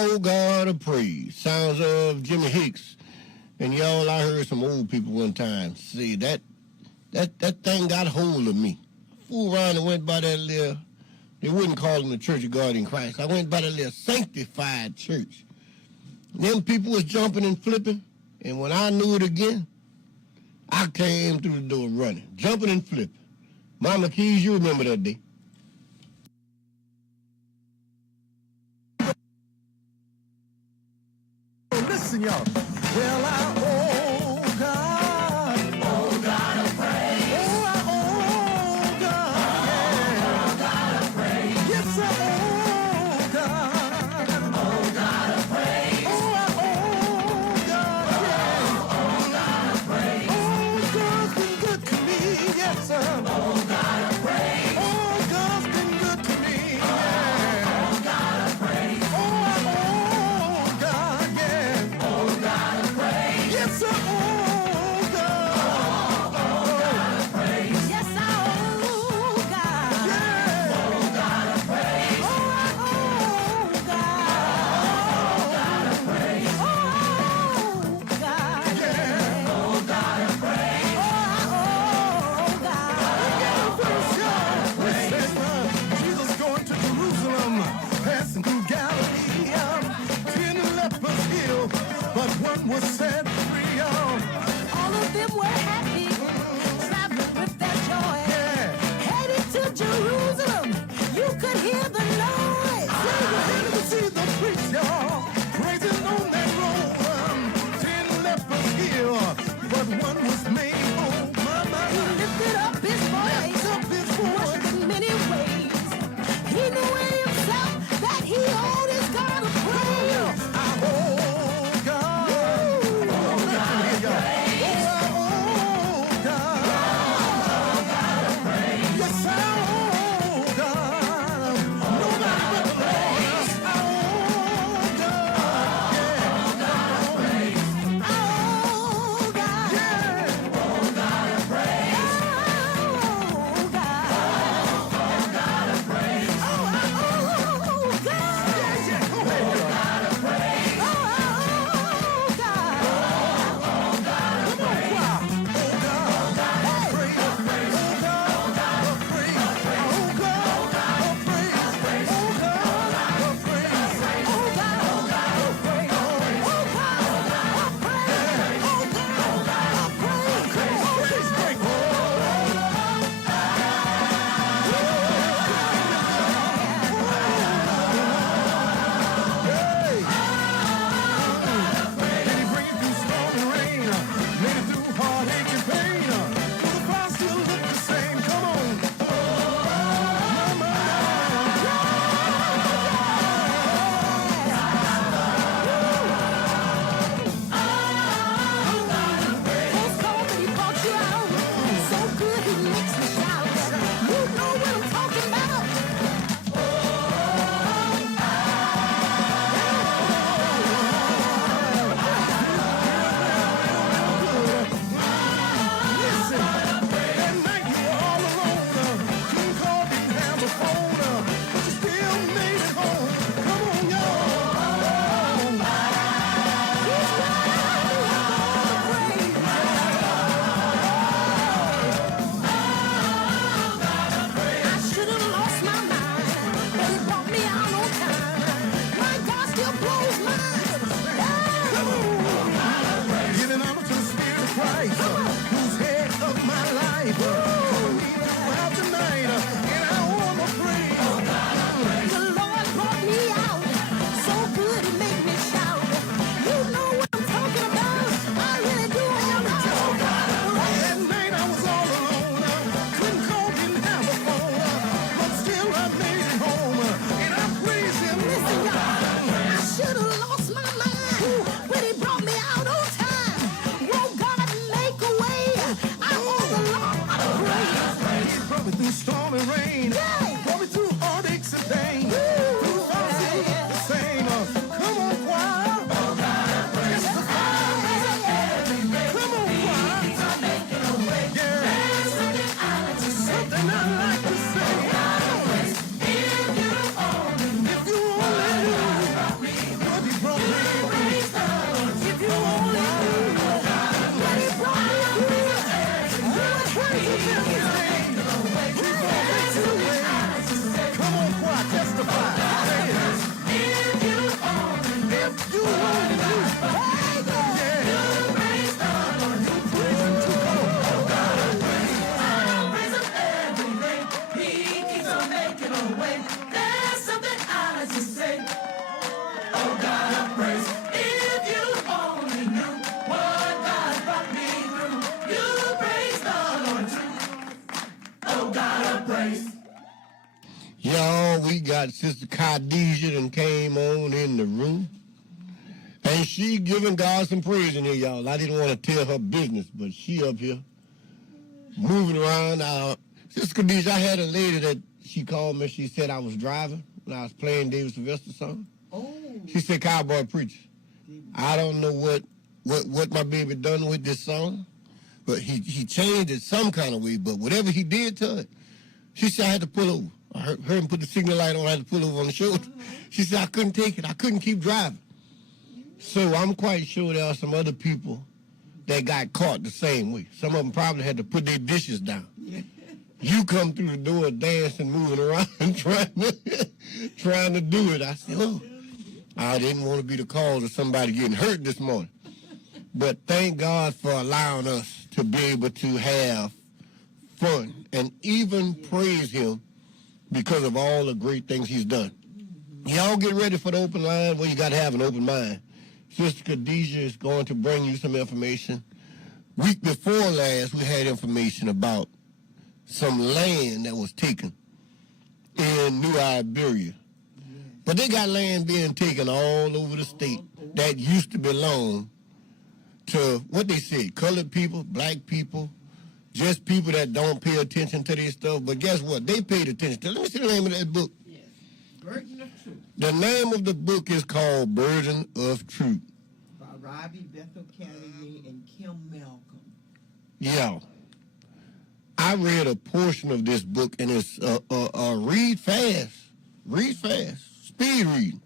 Oh God of praise. Sounds of Jimmy Hicks. And y'all, I heard some old people one time say that thing got hold of me. Fool around and went by that little, they wouldn't call them the Church of God in Christ. I went by that little sanctified church. Them people was jumping and flipping. And when I knew it again, I came through the door running, jumping and flipping. Mama Keys, you remember that day. Listen, y'all. Well, oh God, I pray. Oh, God, yeah. Oh, God, I pray. Yes, oh God. Oh, God, I pray. Oh, God, yeah. Oh, God, I pray. Oh, God's been good to me, yes, sir. Oh, God, I pray. Oh, God's been good to me, yeah. Oh, God, I pray. Oh, God, yeah. Oh, God, I pray. Yes, sir. Oh, God. Oh, God, I pray. Yes, oh, God. Yeah. Oh, God, I pray. Oh, God. Oh, God, I pray. Oh, God. Yeah. Oh, God, I pray. Oh, God. Listen, Jesus going to Jerusalem, passing through Galilee. 10 lepers healed, but one was set free. All of them were happy, traveling with that joy. Yeah. Headed to Jerusalem, you could hear the noise. Yeah, you headed to see the priest, y'all, praising on that road. 10 lepers healed, but one was made whole. He lifted up his voice, worshiped in many ways. He knew in himself that he owed his God a praise. Oh, God. Oh, God. Oh, God. Yes, oh, God. Nobody but the Lord. Oh, God. Yeah. Oh, God. Yeah. Oh, God, I pray. Oh, God. Oh, God, I pray. Oh, God. Yeah, yeah. Go ahead, girl. God, I pray. Oh, God. Oh, God, I pray. Come on, choir. Oh, God. I pray. Oh, God. I pray. Oh, God. I pray. Oh, God. I pray. Oh, God. I pray. Oh, God. I pray. Oh, God. I pray. Oh, please break. Did he bring it through storm and rain? Made it through heartache and pain. Will the fire still look the same? Come on. Mama. Those songs that he brought you out, so good he makes me shout. You know what I'm talking about. Listen, that night you were all alone. Couldn't call, didn't have a phone, but you still made it home. Come on, y'all. I should have lost my mind, but he brought me out on time. My God still blows mine. Come on. Giving honor to the Spirit of Christ, who's head of my life. Calling me throughout the night, and I owe him a praise. The Lord brought me out, so good he made me shout. You know what I'm talking about. I really do have a job. That night I was all alone, couldn't call, didn't have a phone, but still I made it home, and I praise him. Listen, y'all, I should have lost my mind, but he brought me out on time. Won't God make a way? I owe the Lord a praise. He brought me through storm and rain, brought me through heartaches and pain. Through fire, still look the same. Come on, choir. It's the fire. Come on, choir. Yeah. Something I like to say. If you only knew what Y'all, we got Sister Khadijah that came on in the room. And she giving God some praise in here, y'all. I didn't want to tell her business, but she up here moving around. Sister Khadijah, I had a lady that she called me. She said I was driving when I was playing David Sylvester song. Oh. She said, Cowboy Preacher. I don't know what my baby done with this song, but he changed it some kind of way. But whatever he did to it, she said I had to pull over. I heard him put the signal light on. I had to pull over on the shoulder. She said I couldn't take it. I couldn't keep driving. So I'm quite sure there are some other people that got caught the same way. Some of them probably had to put their dishes down. You come through the door dancing, moving around, trying to do it. I said, oh, I didn't want to be the cause of somebody getting hurt this morning. But thank God for allowing us to be able to have fun and even praise him because of all the great things he's done. Y'all get ready for the open line. Well, you got to have an open mind. Sister Khadijah is going to bring you some information. Week before last, we had information about some land that was taken in New Iberia. But they got land being taken all over the state that used to belong to, what they say, colored people, black people, just people that don't pay attention to this stuff. But guess what? They paid attention to it. Let me see the name of that book. Yes. Burden of Truth. The name of the book is called Burden of Truth. By Robbie Bethel Carrier and Kim Malcolm. Yeah. I read a portion of this book, and it's read fast. Read fast. Speed reading.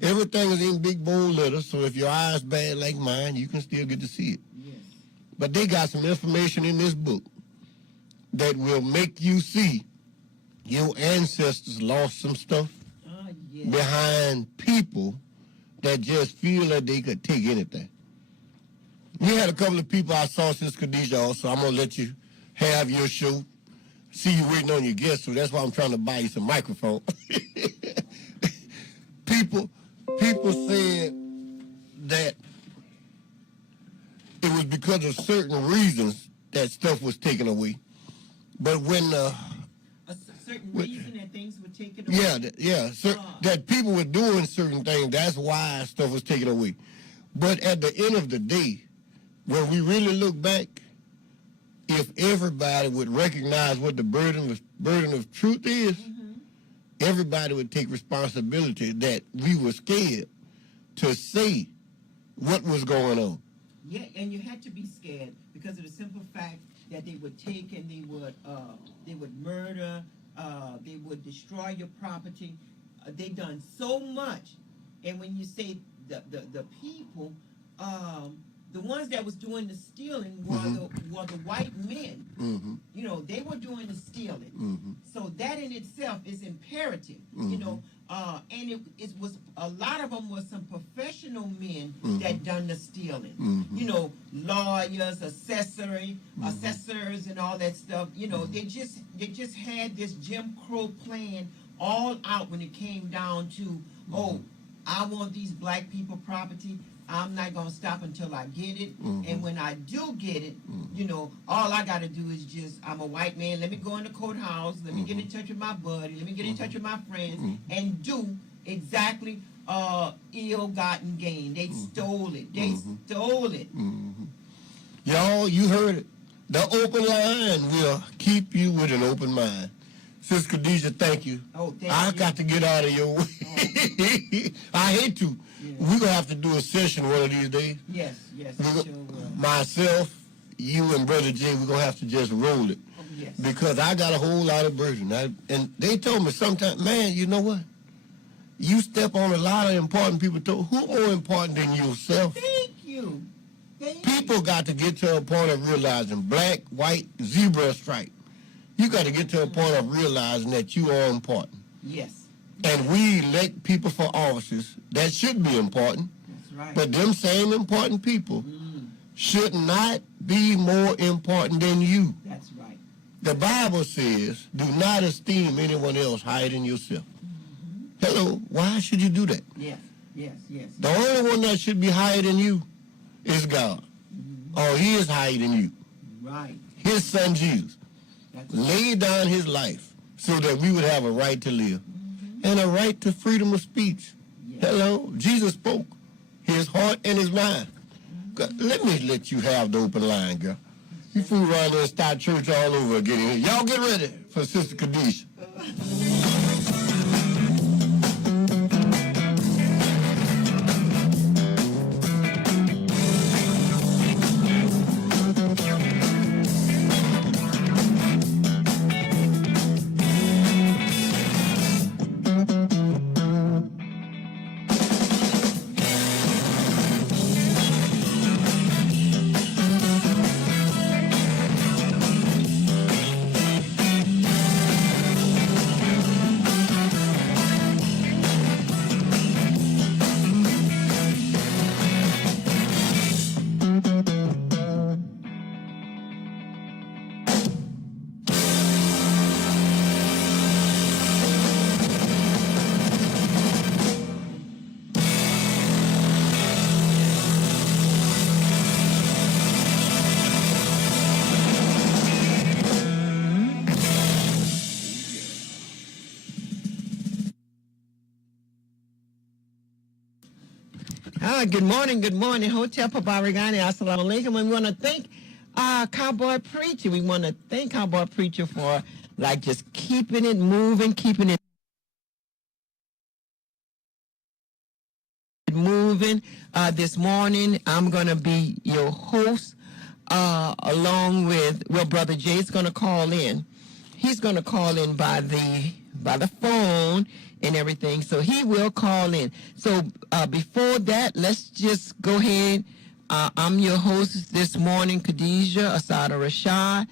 Everything is in big bold letters, so if your eye's bad like mine, you can still get to see it. Yes. But they got some information in this book that will make you see your ancestors lost some stuff Yes. behind people that just feel that they could take anything. We had a couple of people I saw since Khadijah also. I'm going to let you have your show. See you waiting on your guests, so that's why I'm trying to buy you some microphone. People said that it was because of certain reasons that stuff was taken away. But when A certain reason that things were taken away. that people were doing certain things, that's why stuff was taken away. But at the end of the day, when we really look back, if everybody would recognize what the burden of truth is, everybody would take responsibility that we were scared to say what was going on. Yeah, and you had to be scared because of the simple fact that they would take and they would murder, they would destroy your property. They done so much, and when you say the people, the ones that was doing the stealing were the white men. You know, they were doing the stealing. So that in itself is imperative. You know, and it was a lot of them was some professional men that done the stealing. You know, lawyers, assessors, and all that stuff. You know, they just had this Jim Crow plan all out when it came down to, oh, I want these black people property. I'm not going to stop until I get it. And when I do get it, you know, all I got to do is just, I'm a white man. Let me go in the courthouse. Let me get in touch with my buddy. Let me get in touch with my friends and do exactly ill-gotten gain. They stole it. They stole it. Y'all, you heard it. The open line will keep you with an open mind. Sister Khadijah, thank you. Oh, thank I you. got to get out of your way. I hate to. Yeah. We're going to have to do a session one of these days. Yes, I sure will. Myself, you, and Brother Jay, we're going to have to just roll it. Oh, yes. Because I got a whole lot of burden. And they told me sometimes, man, you know what? You step on a lot of important people. Who more important than yourself? Thank you. People got to get to a point of realizing black, white, zebra stripe. You got to get to a point of realizing that you are important. Yes. And we elect people for offices that should be important. That's right. But them same important people should not be more important than you. That's right. The Bible says, do not esteem anyone else higher than yourself. Hello, why should you do that? Yes. The only one that should be higher than you is God. Or he is higher than you. Right. His son Jesus That's laid down his life so that we would have a right to live and a right to freedom of speech. Hello, Jesus spoke his heart and his mind. Let me let you have the open line, girl. You fool around there and start church all over again. Y'all get ready for Sister Khadijah. Good morning. Hotel Pabarigani, Assalamu alaikum. And we want to thank Cowboy Preacher. We want to thank Cowboy Preacher for just keeping it moving, this morning. I'm going to be your host along with, Brother Jay's going to call in. He's going to call in by the phone and everything, so he will call in. So before that, let's just go ahead. I'm your host this morning, Khadijah Asada Rashad,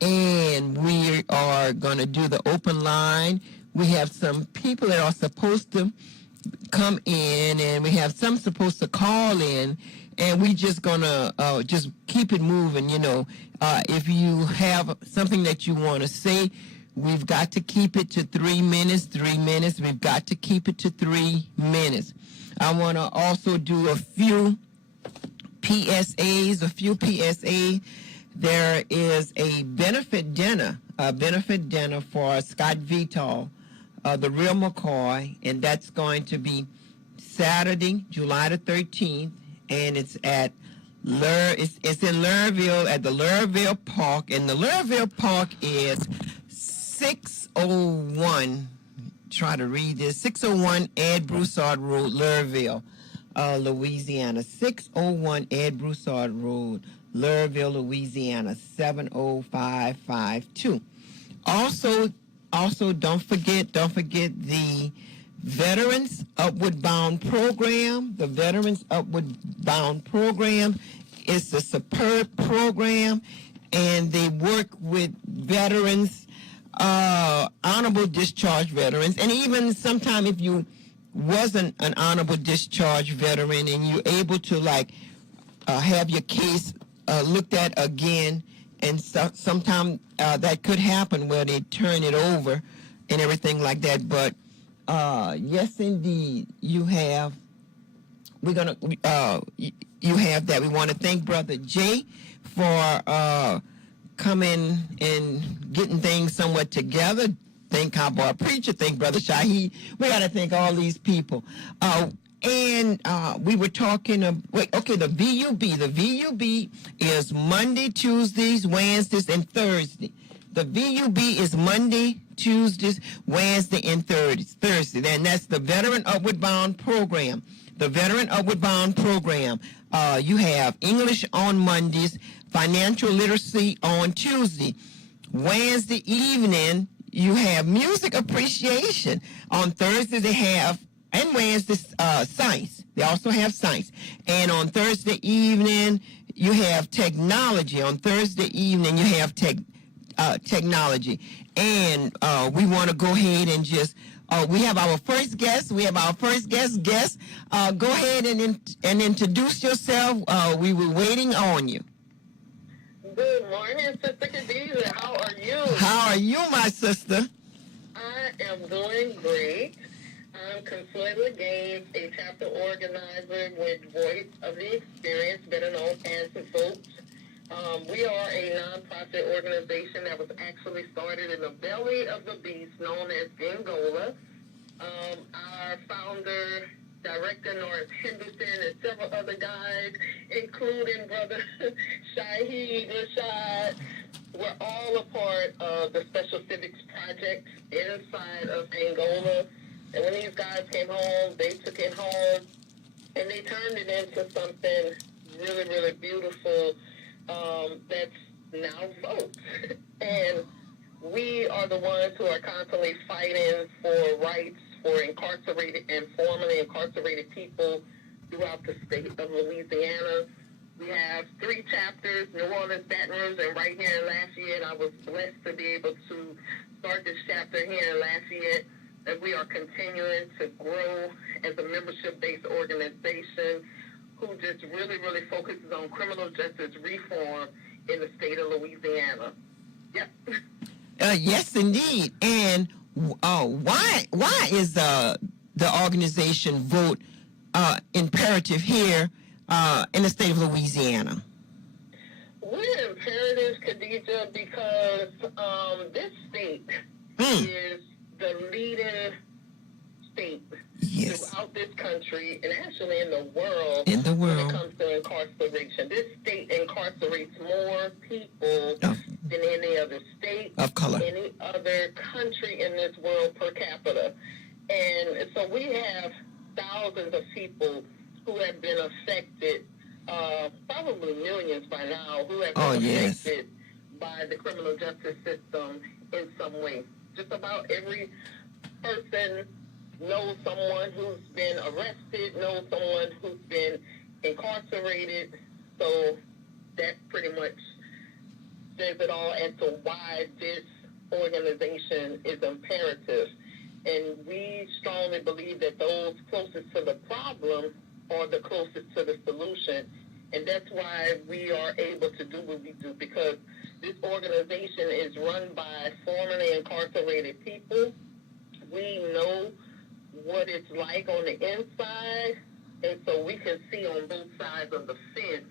and we are going to do the open line. We have some people that are supposed to come in, and we have some supposed to call in, and we just gonna just keep it moving. If you have something that you want to say, we've got to keep it to 3 minutes. 3 minutes. We've got to keep it to 3 minutes. I want to also do a few PSAs. There is a benefit dinner for Scott Vital, the Real McCoy, and that's going to be Saturday, July the 13th, and it's at it's in Lurville at the Lurville Park, and the Lurville Park is 601. Try to read this. 601 Ed Broussard Road, Lurville, Louisiana. 601 Ed Broussard Road, Lurville, Louisiana. 70552. Also, don't forget the Veterans Upward Bound program. The Veterans Upward Bound program is a superb program, and they work with veterans, honorable discharge veterans, and even sometime if you wasn't an honorable discharge veteran and you're able to have your case looked at again, and sometimes that could happen where they turn it over and everything like that. But yes, indeed, you have that. We want to thank Brother Jay for coming and getting things somewhat together. Thank Cowboy Preacher. Thank Brother Shaheed. We got to thank all these people. And we were talking the VUB. The VUB is Monday, Tuesdays, Wednesdays, and Thursday. The VUB is Monday, Tuesdays, Wednesday, and Thursday. And that's the Veteran Upward Bound program. The Veteran Upward Bound program. You have English on Mondays, financial literacy on Tuesday. Wednesday evening, you have music appreciation. On Thursday, they have, and Wednesday, science. They also have science. And on Thursday evening, you have technology. On Thursday evening, you have technology. And we want to go ahead and just, we have our first guest. Go ahead and introduce yourself. We were waiting on you. Good morning, Sister Khadijah. How are you? How are you, my sister? I am doing great. I'm Consuela Gaines, a chapter organizer with Voice of the Experience, better known as the Folks. We are a nonprofit organization that was actually started in the belly of the beast known as Angola. Our founder, Director Norris Henderson, and several other guys, including Brother Shaheed Rashad, were all a part of the Special Civics Project inside of Angola. And when these guys came home, they took it home and they turned it into something really, really beautiful that's now votes. And we are the ones who are constantly fighting for rights for incarcerated and formerly incarcerated people throughout the state of Louisiana. We have 3 chapters, New Orleans, Baton Rouge, and right here in Lafayette. I was blessed to be able to start this chapter here in Lafayette. And we are continuing to grow as a membership-based organization who just really, really focuses on criminal justice reform in the state of Louisiana. Yep. Yes, indeed. And why is the organization vote imperative here in the state of Louisiana? We're imperative, Khadija, because this state is the leading state throughout this country and actually in the world when it comes to incarceration. This state incarcerates more people than any other state, of color, any other country in this world per capita. And so we have thousands of people who have been affected, probably millions by now, who have been affected by the criminal justice system in some way. Just about every person knows someone who's been arrested, knows someone who's been incarcerated. So that pretty much says it all as to why this organization is imperative. And we strongly believe that those closest to the problem are the closest to the solution. And that's why we are able to do what we do, because this organization is run by formerly incarcerated people. We know what it's like on the inside, and so we can see on both sides of the fence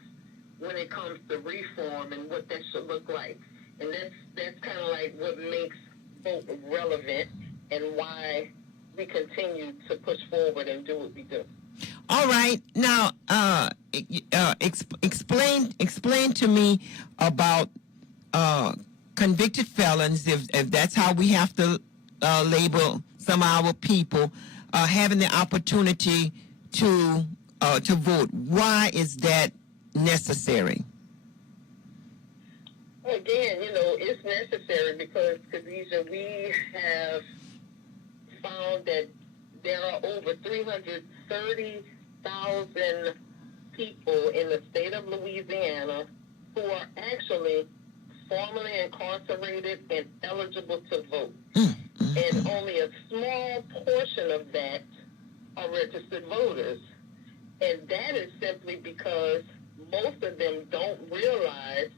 when it comes to reform and what that should look like. And that's kind of like what makes vote relevant and why we continue to push forward and do what we do. All right. Now, explain to me about convicted felons, if that's how we have to label some of our people, having the opportunity to vote. Why is that necessary? Again, it's necessary because, Khadija, we have found that there are over 330,000 people in the state of Louisiana who are actually formerly incarcerated and eligible to vote. And only a small portion of that are registered voters. And that is simply because most of them don't realize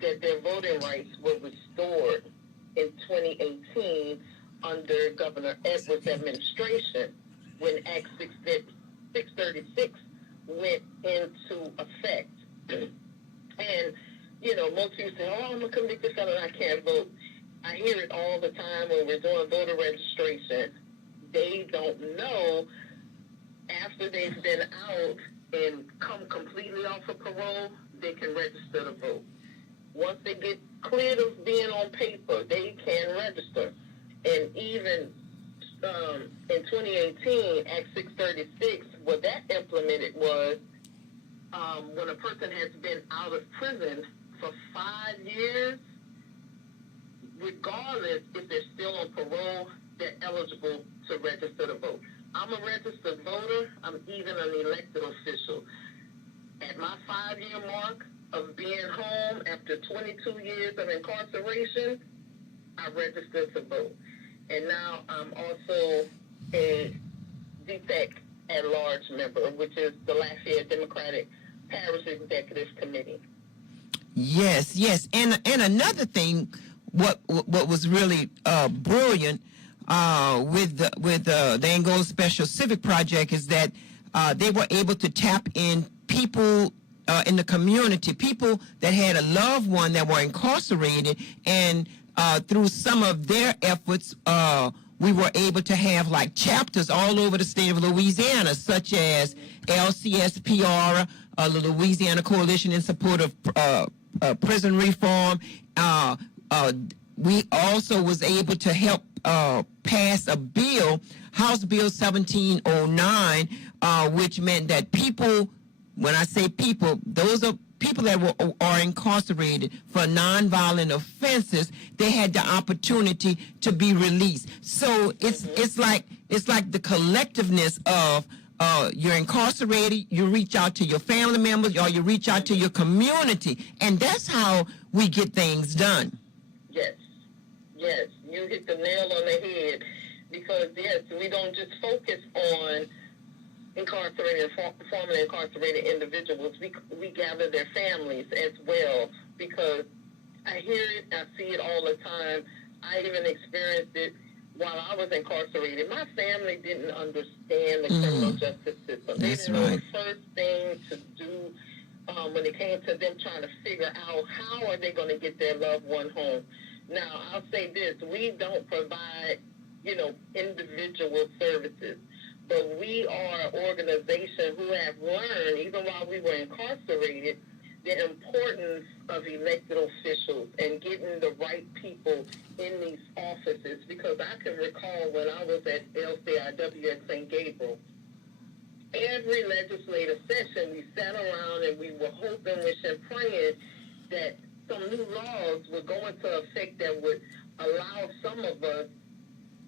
that their voting rights were restored in 2018 under Governor Edwards' administration when Act 636 went into effect. And, most people say, I'm a convicted felon, I can't vote. I hear it all the time when we're doing voter registration. They don't know after they've been out and come completely off of parole, they can register to vote. Once they get cleared of being on paper, they can register. And even in 2018, Act 636, what that implemented was when a person has been out of prison for 5 years, regardless if they're still on parole, they're eligible to register to vote. I'm a registered voter. I'm even an elected official. At my 5-year mark of being home after 22 years of incarceration, I registered to vote. And now I'm also a DPEC at-large member, which is the Lafayette Democratic Parish Executive Committee. Yes. And another thing, what was really brilliant with the Angola Special Civic Project is that they were able to tap in people in the community, people that had a loved one that were incarcerated, and through some of their efforts, we were able to have like chapters all over the state of Louisiana, such as LCSPR, the Louisiana Coalition in Support of Prison Reform. We also was able to help pass a bill, House Bill 1709, which meant that people, when I say people, those are people that are incarcerated for nonviolent offenses. They had the opportunity to be released. So it's like the collectiveness of you're incarcerated, you reach out to your family members, or you reach out to your community, and that's how we get things done. Yes, you hit the nail on the head, because yes, we don't just focus on incarcerated, formerly incarcerated individuals. We gather their families as well, because I hear it, I see it all the time. I even experienced it while I was incarcerated. My family didn't understand the criminal justice system. They didn't know the first thing to do when it came to them trying to figure out how are they going to get their loved one home. Now, I'll say this, we don't provide, individual services, but we are an organization who have learned, even while we were incarcerated, the importance of elected officials and getting the right people in these offices. Because I can recall when I was at LCIW at St. Gabriel, every legislative session we sat around and we were hoping, wishing, praying that some new laws were going to effect that would allow some of us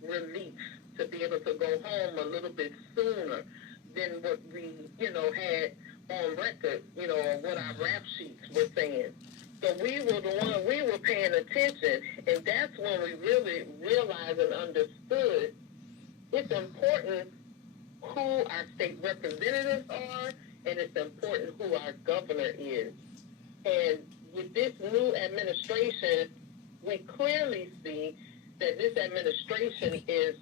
relief to be able to go home a little bit sooner than what we, had on record, or what our rap sheets were saying. So we were paying attention, and that's when we really realized and understood it's important who our state representatives are, and it's important who our governor is. And with this new administration, we clearly see that this administration is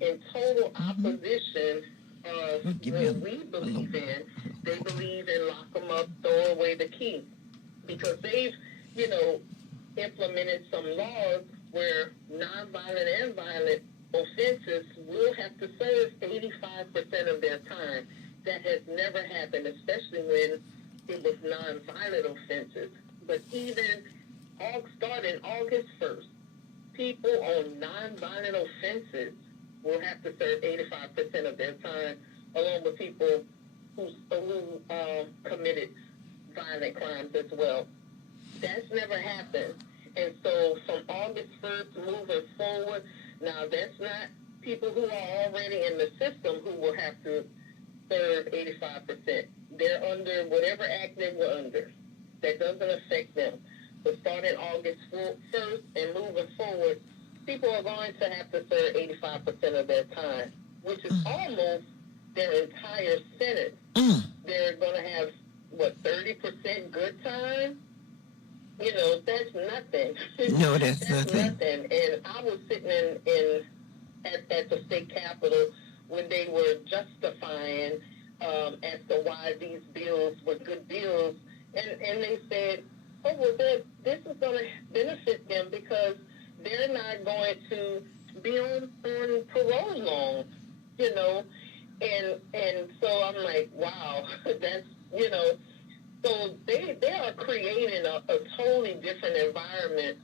in total opposition of what we believe in. They believe in lock them up, throw away the key, because they've, implemented some laws where nonviolent and violent offenses will have to serve 85% of their time. That has never happened, especially when it was nonviolent offenses. But even starting August 1st, people on nonviolent offenses will have to serve 85% of their time, along with people who committed violent crimes as well. That's never happened. And so from August 1st moving forward, now that's not people who are already in the system who will have to serve 85%. They're under whatever act they were under. That doesn't affect them. But starting August 1st and moving forward, people are going to have to serve 85% of their time, which is almost their entire sentence. They're going to have, 30% good time? That's nothing. No, that's nothing. And I was sitting at the state capitol when they were justifying as to why these bills were good bills. And they said, this is going to benefit them because they're not going to be on parole long, And so I'm like, wow, that's, so they are creating a totally different environment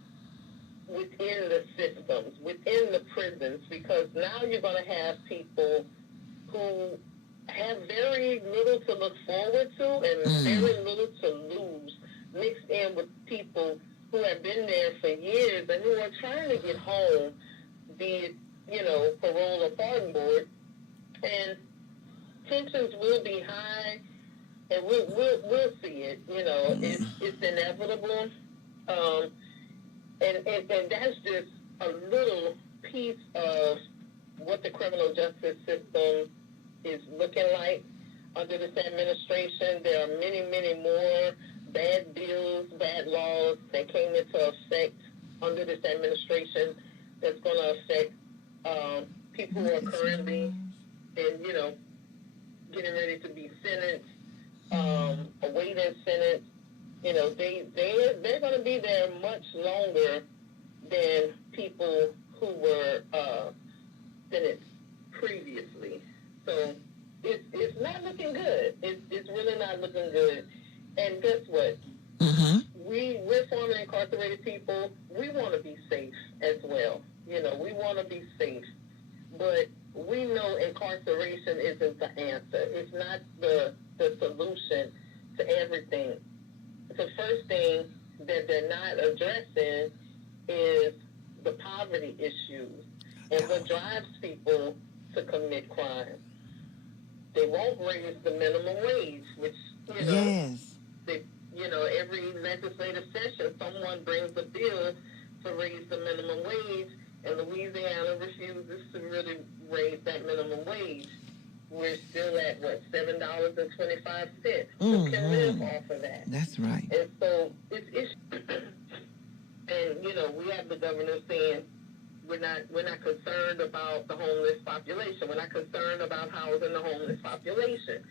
within the systems, within the prisons, because now you're going to have people who have very little to look forward to and very little to lose, mixed in with people who have been there for years and who are trying to get home, be it, parole or pardon board. And tensions will be high, and we'll see it. It's inevitable. And that's just a little piece of what the criminal justice system is looking like under this administration. There are many, many more bad bills, bad laws that came into effect under this administration that's going to affect people who are currently and getting ready to be sentenced awaiting sentence. You know, they're going to be there much longer than people who were sentenced previously. So it's not looking good. It's really not looking good. And guess what? Mm-hmm. We're formerly incarcerated people. We want to be safe as well. You know, we want to be safe. But we know incarceration isn't the answer. It's not the solution to everything. The first thing that they're not addressing is the poverty issues and what drives people to commit crime. They won't raise the minimum wage, which, you know, Yes. every legislative session, someone brings a bill to raise the minimum wage, and Louisiana refuses to really raise that minimum wage. We're still at, $7.25. Who can live off of that? That's right. And so it's and, we have the governor saying we're not concerned about the homeless population. We're not concerned about housing the homeless population.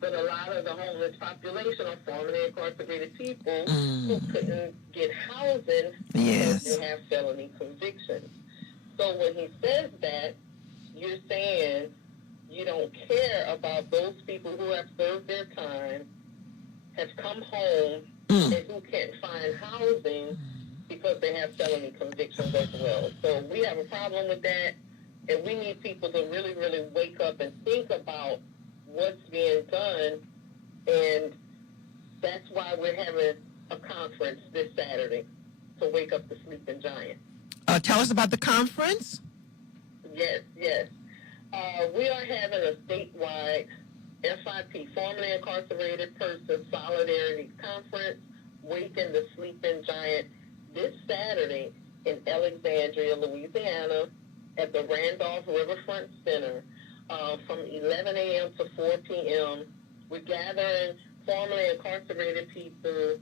But a lot of the homeless population are formerly incarcerated people who couldn't get housing because they have felony convictions. So when he says that, you're saying you don't care about those people who have served their time, have come home, and who can't find housing because they have felony convictions as well. So we have a problem with that, and we need people to really, really wake up and think about what's being done, and that's why we're having a conference this Saturday to wake up the sleeping giant. Tell us about the conference. Yes. We are having a statewide FIP, Formerly Incarcerated Person Solidarity Conference, Waking the Sleeping Giant, this Saturday in Alexandria, Louisiana, at the Randolph Riverfront Center, from 11 a.m. to 4 p.m. We're gathering formerly incarcerated people,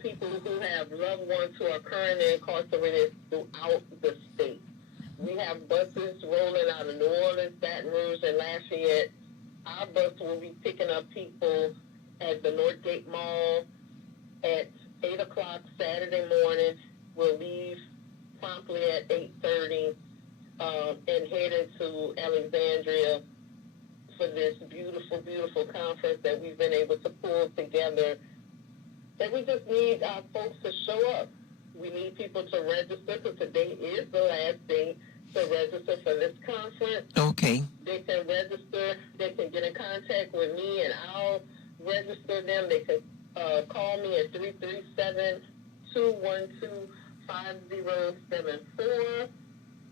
people who have loved ones who are currently incarcerated throughout the state. We have buses rolling out of New Orleans, Baton Rouge, and Lafayette. Our bus will be picking up people at the Northgate Mall at 8 o'clock Saturday morning. We'll leave promptly at 8:30 and head into Alexandria for this beautiful, beautiful conference that we've been able to pull together. And we just need our folks to show up. We need people to register, because today is the last day to register for this conference. Okay. They can register. They can get in contact with me, and I'll register them. They can call me at 337-212-5074,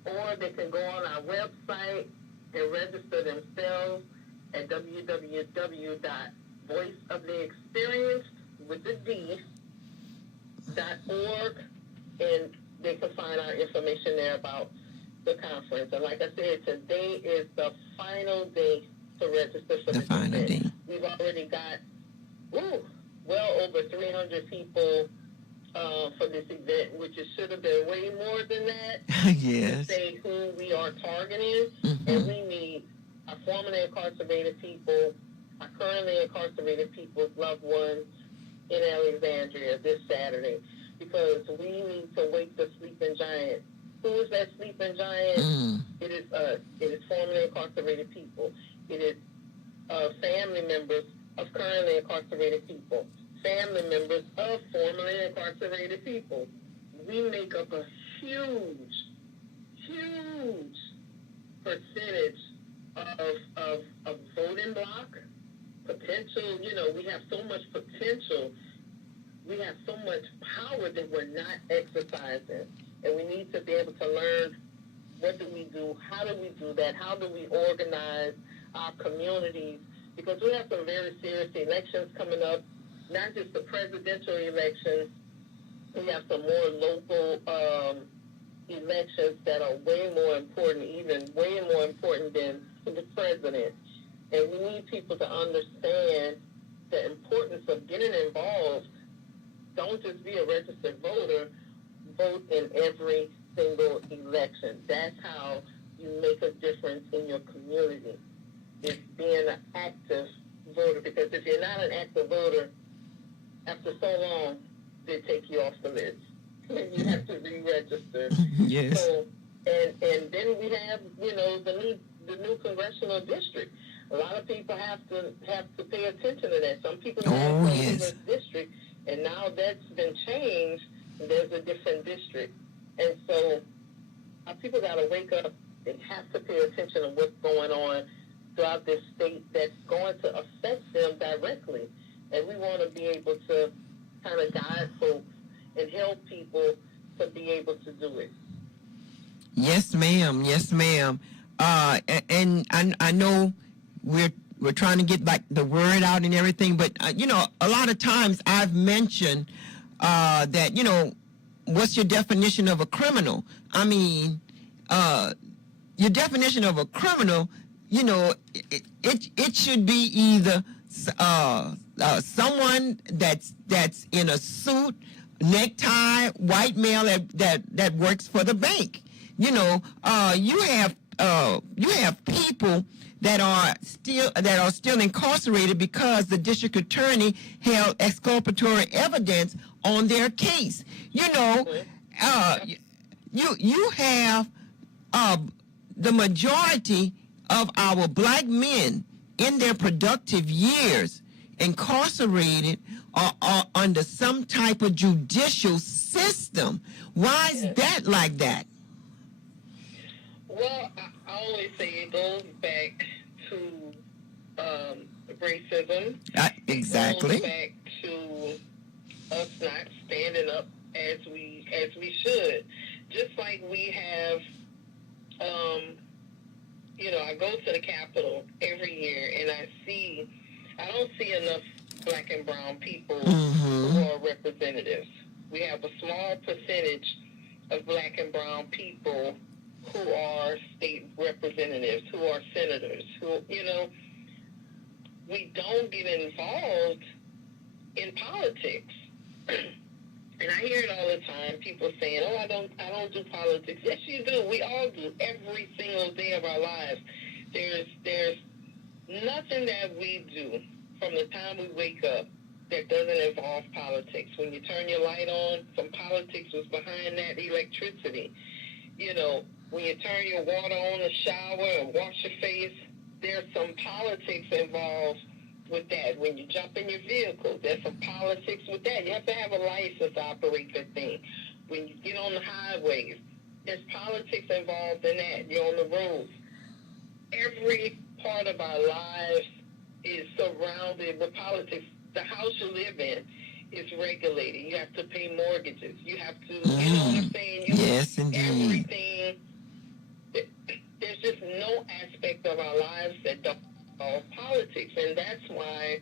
or they can go on our website and register themselves at www.voiceoftheexperienced.org, and they can find our information there about the conference. And like I said, today is the final day to register for this event. We've already got well over 300 people for this event, which it should have been way more than that. Yes. To say who we are targeting, and we need our formerly incarcerated people, our currently incarcerated people's loved ones in Alexandria this Saturday, because we need to wake the sleeping giant. Who is that sleeping giant? It is us. It is formerly incarcerated people. It is family members of currently incarcerated people, family members of formerly incarcerated people. We make up a huge percentage of voting block potential. We have so much potential. We have so much power that we're not exercising. And we need to be able to learn, what do we do? How do we do that? How do we organize our communities? Because we have some very serious elections coming up, not just the presidential elections. We have some more local elections that are way more important, even way more important than the president. And we need people to understand the importance of getting involved. Don't just be a registered voter. Vote in every single election. That's how you make a difference in your community. It's being an active voter, because if you're not an active voter, after so long, they take you off the list. You have to re-register. Yes. So, and then we have, the new congressional district. A lot of people have to pay attention to that. Some people have a yes. district, and now that's been changed. There's a different district, and so our people got to wake up. They have to pay attention to what's going on throughout this state that's going to affect them directly, and we want to be able to kind of guide folks and help people to be able to do it. Yes, ma'am. Yes, ma'am. And I know we're trying to get like the word out and everything, but a lot of times I've mentioned that what's your definition of a criminal? I mean, your definition of a criminal, it should be either someone that's in a suit, necktie, white male that works for the bank. You have people that are still incarcerated because the district attorney held exculpatory evidence on their case. You have the majority of our black men in their productive years incarcerated or under some type of judicial system. Why is that like that? Well, I always say it goes back to racism. Exactly. It goes back to us not standing up as we should. Just like we have, I go to the Capitol every year and I don't see enough black and brown people who are representatives. We have a small percentage of black and brown people who are state representatives, who are senators, we don't get involved in politics. And I hear it all the time, people saying, I don't do politics. Yes, you do. We all do, every single day of our lives. There's nothing that we do from the time we wake up that doesn't involve politics. When you turn your light on, some politics was behind that. Electricity. When you turn your water on, the shower, and wash your face, there's some politics involved with that. When you jump in your vehicle, there's some politics with that. You have to have a license to operate that thing. When you get on the highways, there's politics involved in that. You're on the roads. Every part of our lives is surrounded with politics. The house you live in is regulated. You have to pay mortgages. You have to, you know what I'm saying? Yes, indeed. Everything. There's just no aspect of our lives that don't involve politics, and that's why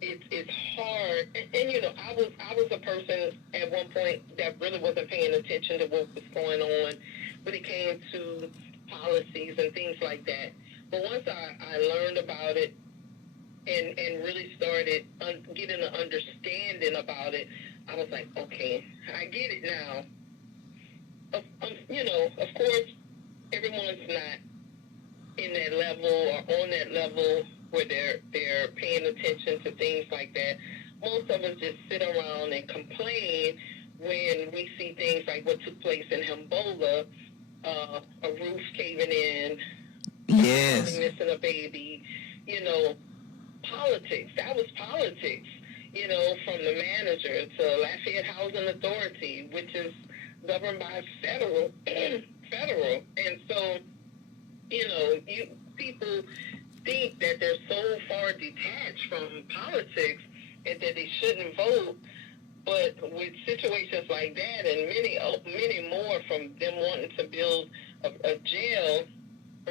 it's hard. And I was a person at one point that really wasn't paying attention to what was going on when it came to policies and things like that. But once I learned about it and really started getting an understanding about it, I was like, okay, I get it now. Of course, everyone's not in that level or on that level where they're paying attention to things like that. Most of us just sit around and complain when we see things like what took place in Himbola, a roof caving in, yes, missing a baby, politics. That was politics, from the manager to Lafayette Housing Authority, which is governed by federal. And so, people think that they're so far detached from politics and that they shouldn't vote. But with situations like that and many more, from them wanting to build a jail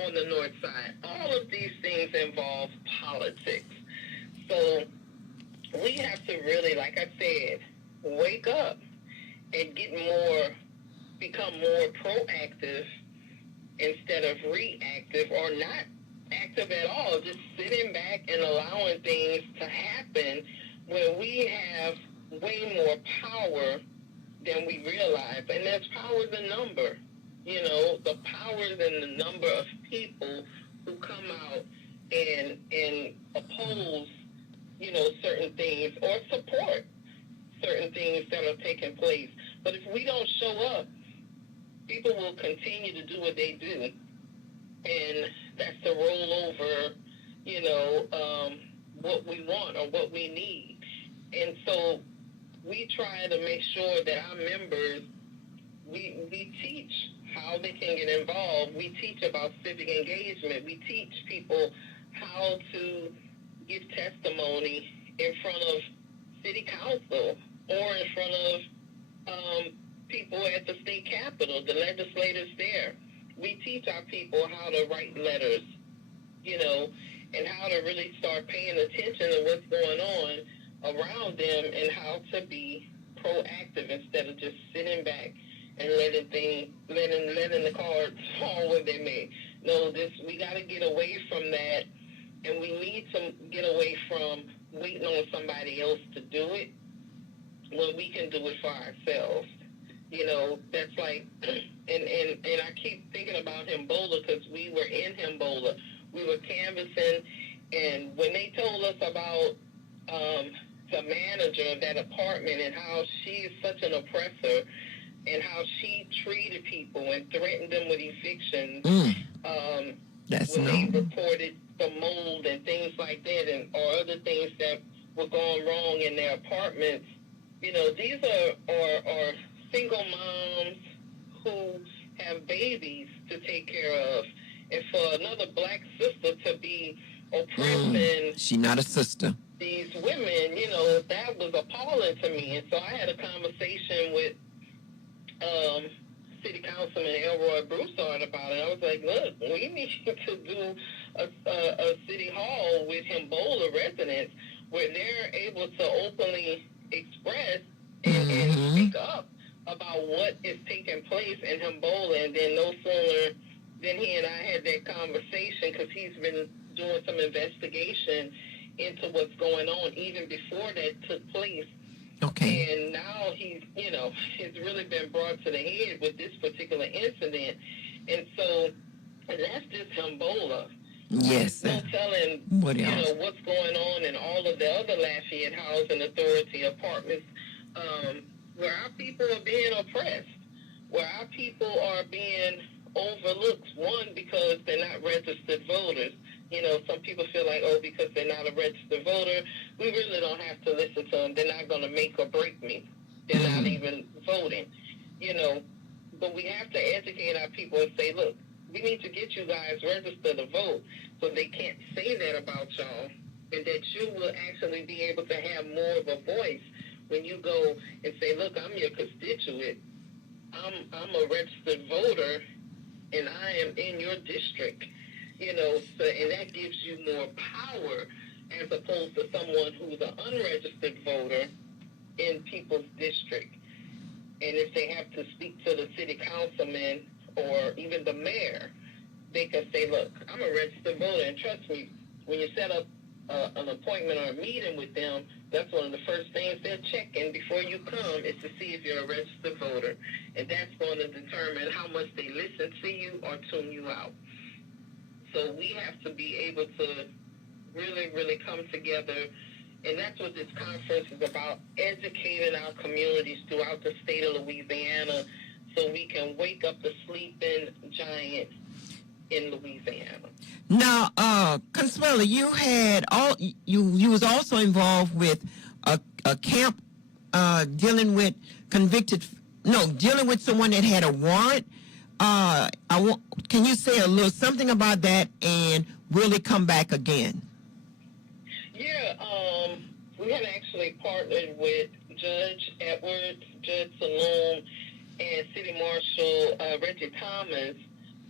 on the north side, all of these things involve politics. So we have to really, like I said, wake up and become more proactive instead of reactive, or not active at all, just sitting back and allowing things to happen when we have way more power than we realize. And there's power in number. The power in the number of people who come out and oppose do, and that's to roll over, you know, what we want or what we need. And so we try to make sure that our members, we teach how they can get involved. We teach about civic engagement. We teach people how to give testimony in front of city council or in front of people at the state capitol, the legislators there. We teach our people how to write letters, you know, and how to really start paying attention to what's going on around them and how to be proactive instead of just sitting back and letting the cards fall where they may. No, we got to get away from that, and we need to get away from waiting on somebody else to do it when we can do it for ourselves. You know, that's like, and I keep thinking about Himbola because we were in Himbola. We were canvassing, and when they told us about the manager of that apartment and how she is such an oppressor and how she treated people and threatened them with evictions when they reported the mold and things like that, and or other things that were going wrong in their apartments. You know, these are single moms who have babies to take care of, and for another black sister to be oppressing she not a sister. These women, you know, that was appalling to me. And so I had a conversation with City Councilman Elroy Broussard about it. I was like, look, we need to do a city hall with Himbola residents where they're able to openly express and speak up about what is taking place in Himbola. And then no sooner than he and I had that conversation, because he's been doing some investigation into what's going on even before that took place. Okay. And now he's really been brought to the head with this particular incident. And so, and that's just Himbola. Yes. No telling, what else? What's going on in all of the other Lafayette Housing Authority apartments, where our people are being oppressed, where our people are being overlooked. One, because they're not registered voters. You know, some people feel like, oh, because they're not a registered voter, we really don't have to listen to them. They're not going to make or break me. They're not even voting, you know. But we have to educate our people and say, look, we need to get you guys registered to vote so they can't say that about y'all, and that you will actually be able to have more of a voice when you go and say, look, I'm your constituent. I'm a registered voter, and I am in your district. You know, so, and that gives you more power as opposed to someone who's an unregistered voter in people's district. And if they have to speak to the city councilman or even the mayor, they can say, look, I'm a registered voter. And trust me, when you set up an appointment or a meeting with them, that's one of the first things they're checking before you come is to see if you're a registered voter. And that's going to determine how much they listen to you or tune you out. So we have to be able to really, really come together. And that's what this conference is about, educating our communities throughout the state of Louisiana so we can wake up the sleeping giant in Louisiana. Now, Consuela, you was also involved with a camp dealing with dealing with someone that had a warrant. Can you say a little something about that, and will it come back again? Yeah, we had actually partnered with Judge Edwards, Judge Saloon, and City Marshal Reggie Thomas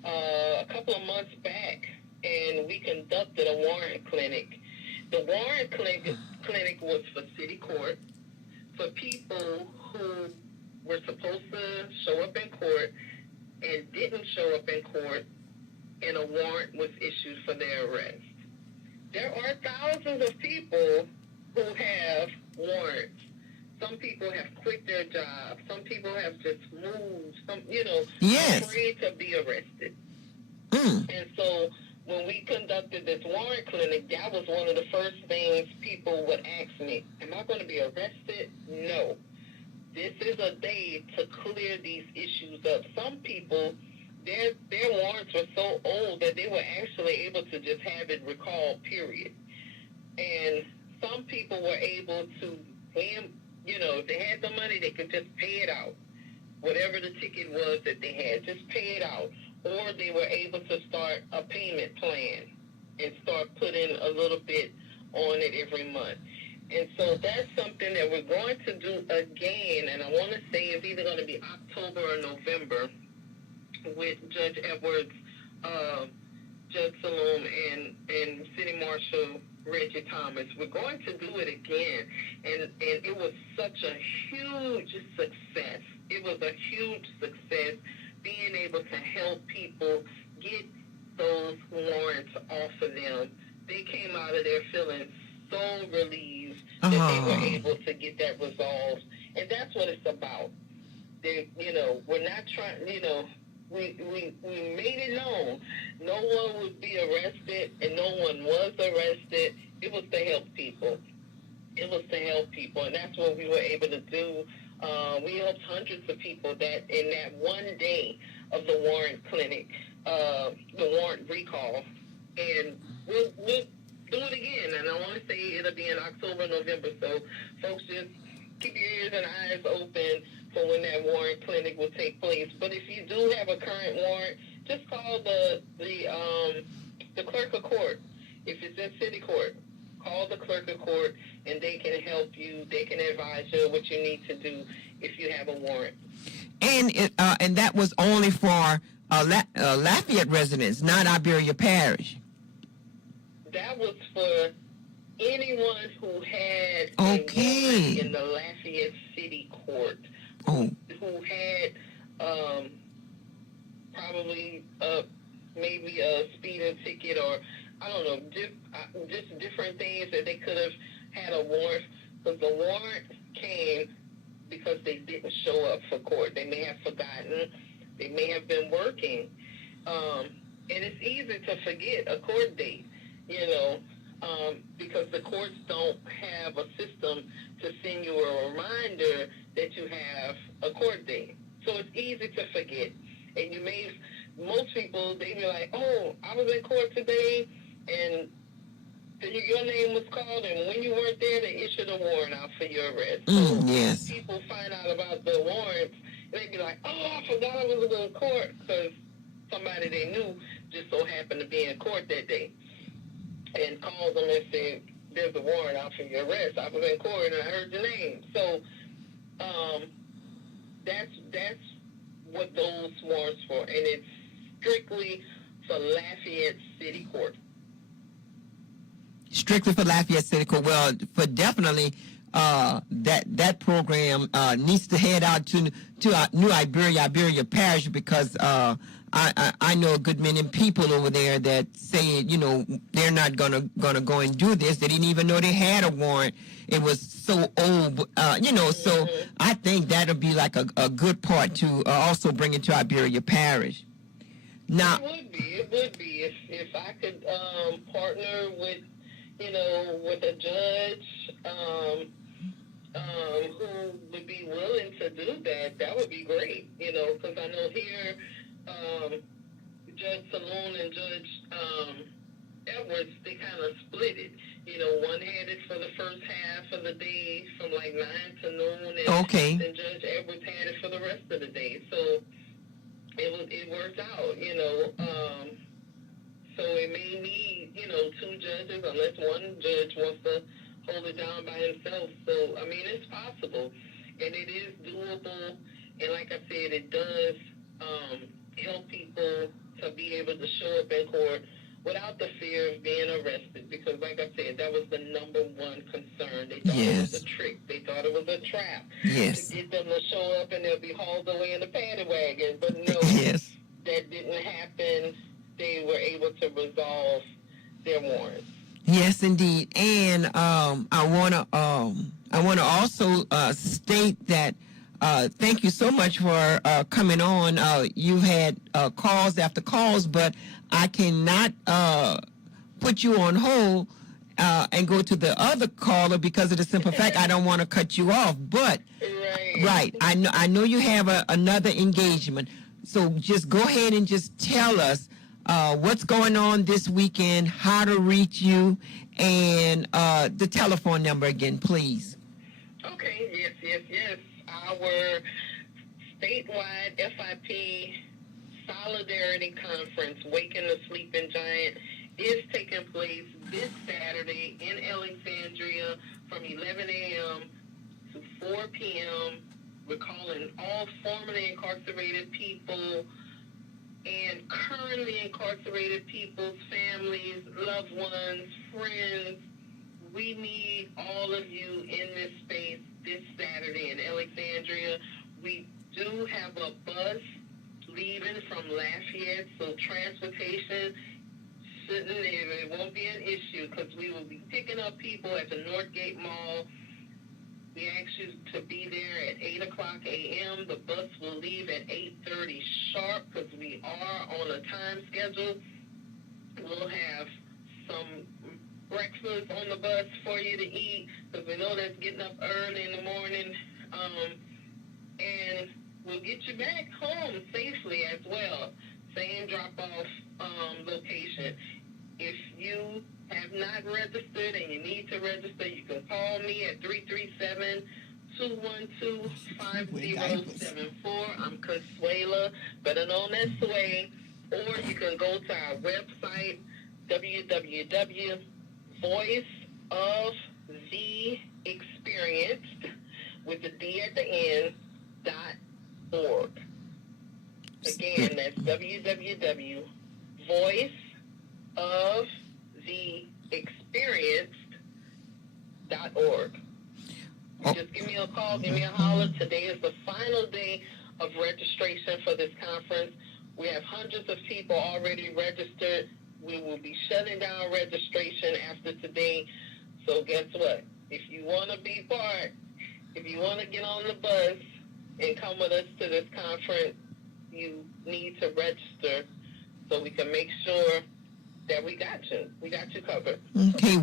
a couple of months back, and we conducted a warrant clinic. The warrant clinic was for city court, for people who were supposed to show up in court and didn't show up in court, and a warrant was issued for their arrest. There are thousands of people who have warrants. Some people have quit their jobs. Some people have just moved. Afraid to be arrested. And so when we conducted this warrant clinic, that was one of the first things people would ask me, am I going to be arrested? No. This is a day to clear these issues up. Some people, their warrants were so old that they were actually able to just have it recalled, period. And some people were able to pay, if they had the money, they could just pay it out. Whatever the ticket was that they had, just pay it out. Or they were able to start a payment plan and start putting a little bit on it every month. And so that's something that we're going to do again, and I want to say it's either going to be October or November with Judge Edwards, Judge Saloom, and City Marshal Reggie Thomas. We're going to do it again, and it was such a huge success. It was a huge success being able to help people get those warrants off of them. They came out of there feeling so relieved that they were able to get that resolved. And that's what it's about. We're not trying, we made it known. No one would be arrested, and no one was arrested. It was to help people. It was to help people, and that's what we were able to do. We helped hundreds of people that in that one day of the warrant clinic, the warrant recall, and we'll do it again. And I want to say it'll be in October, November. So folks, just keep your ears and eyes open for when that warrant clinic will take place. But if you do have a current warrant, just call the clerk of court. If it's in city court, call the clerk of court, and they can help you. They can advise you what you need to do if you have a warrant. And that was only for Lafayette residents, not Iberia Parish. That was for anyone who had a warrant in the Lafayette City Court, who had probably maybe a speeding ticket, or I don't know, just different things that they could have had a warrant. Because the warrant came because they didn't show up for court. They may have forgotten. They may have been working. And it's easy to forget a court date, because the courts don't have a system to send you a reminder that you have a court date. So it's easy to forget. And most people, they be like, oh, I was in court today, and your name was called, and when you weren't there, they issued a warrant out for your arrest. So yes. People find out about the warrants, and they be like, oh, I forgot I was in court, because somebody they knew just so happened to be in court that day, and called them and said, there's a warrant out for your arrest. I was in court, and I heard your name. So that's what those warrants for, and it's strictly for Lafayette City Court. Strictly for Lafayette City Court. Well, for definitely that program needs to head out to New Iberia Parish, because I know a good many people over there that say, they're not gonna go and do this. They didn't even know they had a warrant. It was so old, So I think that'll be like a good part to also bring it to Iberia Parish. Now, it would be if I could partner with a judge who would be willing to do that. That would be great, because I know here Judge Saloon and Judge Edwards, they kind of split it. One had it for the first half of the day from like 9 to noon, and then Judge Edwards had it for the rest of the day. So it worked out, so it may need, 2 judges, unless one judge wants to hold it down by himself. So, I mean, it's possible, and it is doable, and like I said, it does help people to be able to show up in court without the fear of being arrested, because like I said, that was the number one concern. They thought it was a trick. They thought it was a trap to get them to show up and they'll be hauled away in a paddy wagon. But no, that didn't happen. They were able to resolve their warrants. Yes, indeed. And I wanna also state that thank you so much for coming on. You've had calls after calls, but I cannot put you on hold and go to the other caller because of the simple fact I don't want to cut you off. But right, I know you have another engagement. So just go ahead and just tell us what's going on this weekend, how to reach you, and the telephone number again, please. Okay, yes. Our statewide FIP Solidarity Conference, Waking the Sleeping Giant, is taking place this Saturday in Alexandria from 11 a.m. to 4 p.m. We're calling all formerly incarcerated people and currently incarcerated people's families, loved ones, friends. We need all of you in this space this Saturday in Alexandria. We do have a bus leaving from Lafayette, so transportation it won't be an issue because we will be picking up people at the Northgate Mall. We ask you to be there at 8 o'clock a.m. The bus will leave at 8:30 sharp because we are on a time schedule. We'll have some breakfast on the bus for you to eat because we know that's getting up early in the morning. And we'll get you back home safely as well. Same drop-off location. If you have not registered and you need to register, you can call me at 337-212-5074. I'm Consuela, better known as Sway. Or you can go to our website, www.voiceoftheexperienced, with the D at the end, .org. Again, that's www.voiceoftheexperienced.org. Just give me a call, give me a holler. Today is the final day of registration for this conference. We have hundreds of people already registered. We will be shutting down registration after today. So guess what? If you want to be part, if you want to get on the bus and come with us to this conference, you need to register so we can make sure that we got you. We got you covered. Okay.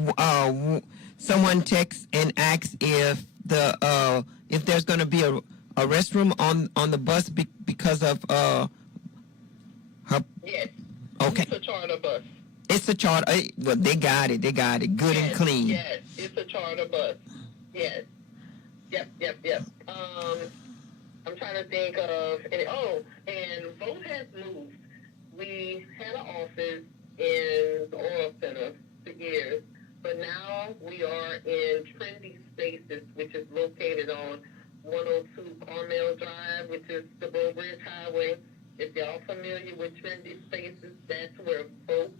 Someone texts and asks if there's going to be a restroom on the bus because of her. Yes. Okay. It's a charter bus. It's a charter. Well, they got it. Good and clean. Yes, it's a charter bus. Yes. Yep. I'm trying to think of and Vote has moved. We had an office in the Oral Center for years, but now we are in Trendy Spaces, which is located on 102 Carmel Drive, which is the Bow Bridge Highway. If y'all familiar with Trendy Spaces, that's where Vote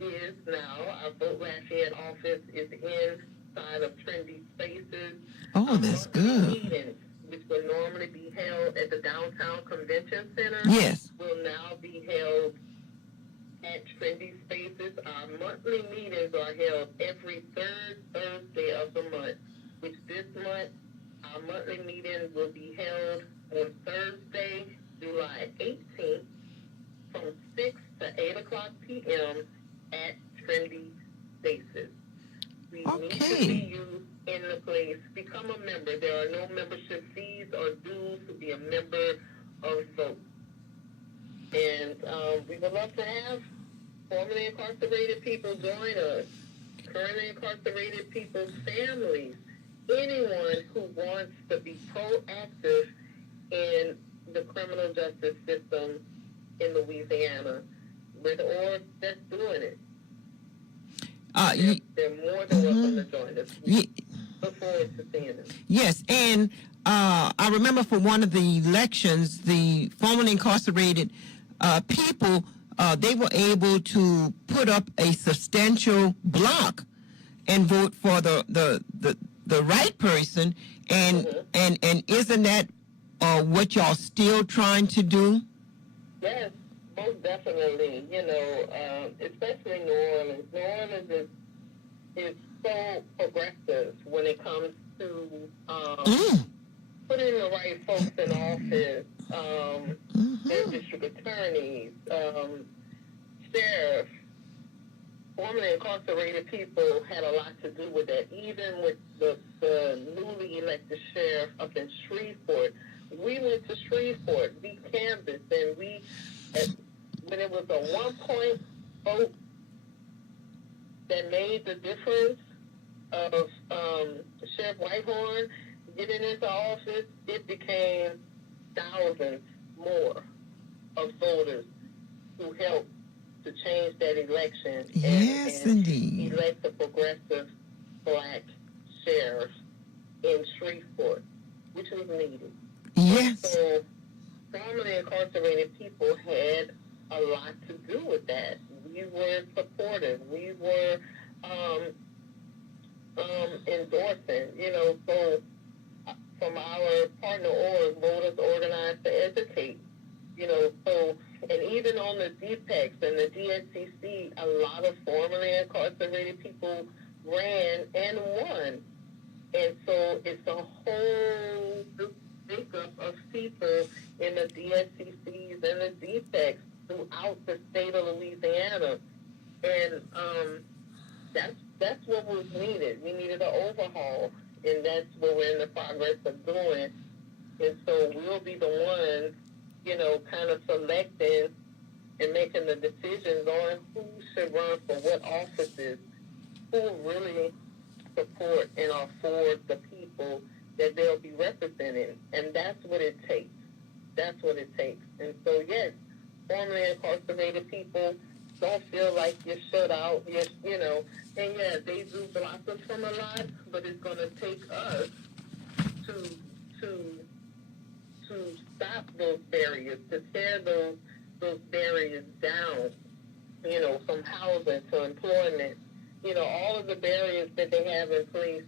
is now. Our Vote Lafayette office is inside of Trendy Spaces. Oh, that's good. Meetings, which would normally be held at the Downtown Convention Center, Yes. will now be held at Trendy Spaces. Our monthly meetings are held every third Thursday of the month, which this month, our monthly meeting will be held on Thursday, July 18th, from 6 to 8 o'clock p.m. at Trendy Spaces. We need to see you in the place. Become a member. There are no membership fees or dues to be a member of Vote. And we would love to have formerly incarcerated people join us, currently incarcerated people's families, anyone who wants to be proactive in the criminal justice system in Louisiana, or that's doing it. They're more than welcome to join us. Look forward to seeing them. Yes, and I remember for one of the elections, the formerly incarcerated people, they were able to put up a substantial block and vote for the right person. And and isn't that what y'all still trying to do? Yes, most definitely. You know, especially New Orleans. New Orleans is so progressive when it comes to putting the right folks in office. Their district attorneys, sheriff, formerly incarcerated people had a lot to do with that. Even with the newly elected sheriff up in Shreveport, we went to Shreveport, we canvassed, and when it was a 1 point vote that made the difference of Sheriff Whitehorn getting into office, it became thousands more of voters who helped to change that election Yes, and indeed. elect a progressive black sheriff in Shreveport, which was needed. Yes. So formerly incarcerated people had a lot to do with that. We were supportive. We were endorsing, so from our partner org, Voters Organized to Educate, so, and even on the DPEX and the DSCC, a lot of formerly incarcerated people ran and won. And so it's a whole makeup of people in the DSCCs and the DPEX throughout the state of Louisiana. And that's what was needed. We needed an overhaul, and that's what we're in the progress of doing. And so we'll be the ones, kind of selecting and making the decisions on who should run for what offices, who really support and are for the people that they'll be representing. And that's what it takes. That's what it takes. And so, yes, formerly incarcerated people don't feel like you're shut out, and yeah, they do block us from a lot, but it's going to take us to stop those barriers, to tear those barriers down, from housing to employment, all of the barriers that they have in place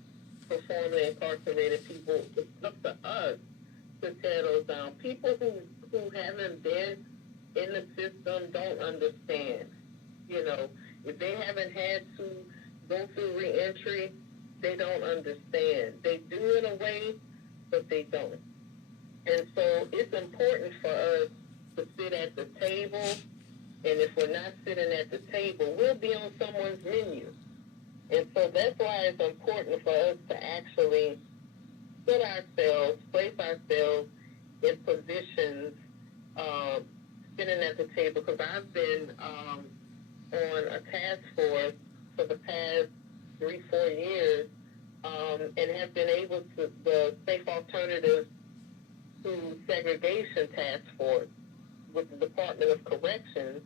for formerly incarcerated people. It's up to us to tear those down. People who haven't been in the system don't understand. If they haven't had to go through reentry, they don't understand. They do in a way, but they don't. And so it's important for us to sit at the table, and if we're not sitting at the table, we'll be on someone's menu. And so that's why it's important for us to actually put ourselves, place ourselves in positions, sitting at the table, because I've been on a task force for the past 3-4 years, and have been able to, the Safe Alternatives to Segregation Task Force with the Department of Corrections,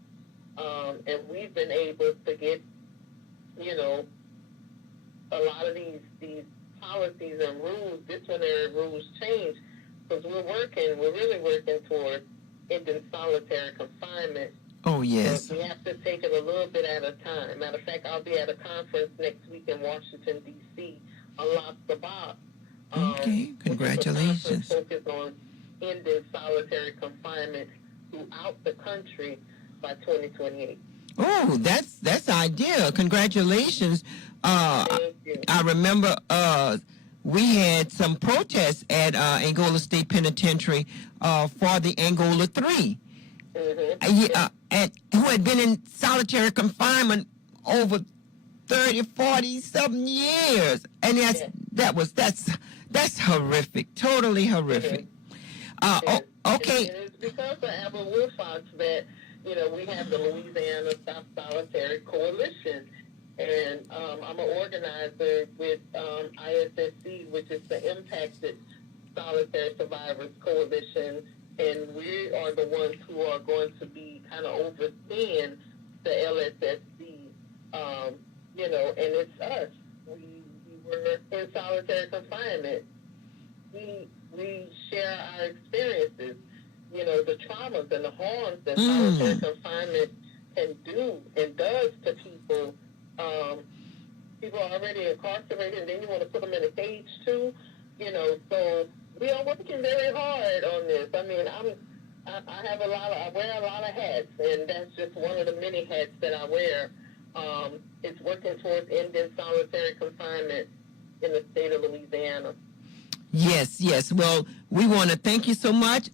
and we've been able to get, a lot of these policies and rules, disciplinary rules changed, because we're really working towards ending solitary confinement. Oh, yes. But we have to take it a little bit at a time. Matter of fact, I'll be at a conference next week in Washington, D.C. on Lock the Box. Okay, congratulations. Focus on ending solitary confinement throughout the country by 2028. Oh, that's ideal. Congratulations. Thank you. I remember we had some protests at Angola State Penitentiary for the Angola 3. Who had been in solitary confinement over 30, 40, something years. And that's horrific, totally horrific. Okay. And it's because of Albert Wilfox that, we have the Louisiana Stop Solitary Coalition. And I'm an organizer with ISSC, which is the Impacted Solitary Survivors Coalition. And we are the ones who are going to be kind of overseeing the LSSC, and it's us. We were in solitary confinement. We share our experiences, the traumas and the harms that solitary confinement can do and does to people. People are already incarcerated, and then you want to put them in a cage too, so we are working very hard on this. I mean, I wear a lot of hats, and that's just one of the many hats that I wear. It's working towards ending solitary confinement in the state of Louisiana. Yes. Well, we want to thank you so much.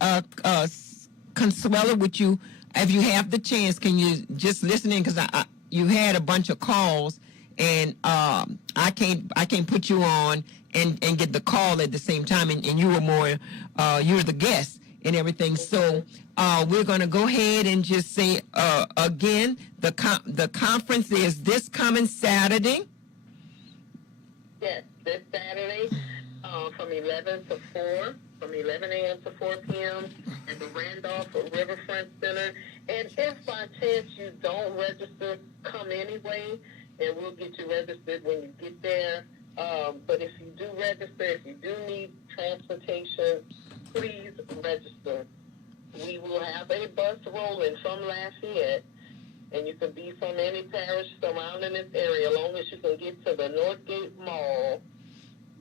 Consuela, would you, if you have the chance, can you just listen in? Because you had a bunch of calls, and I can't put you on and get the call at the same time, and you were more you're the guest and everything. So we're going to go ahead and just say again, the conference is this coming Saturday. Yes, this Saturday from 11 to 4, from 11 a.m. to 4 p.m. at the Randolph Riverfront Center. And if by chance you don't register, come anyway, and we'll get you registered when you get there. But if you do register, if you do need transportation, please register. We will have a bus rolling from Lafayette, and you can be from any parish surrounding this area, as long as you can get to the Northgate Mall.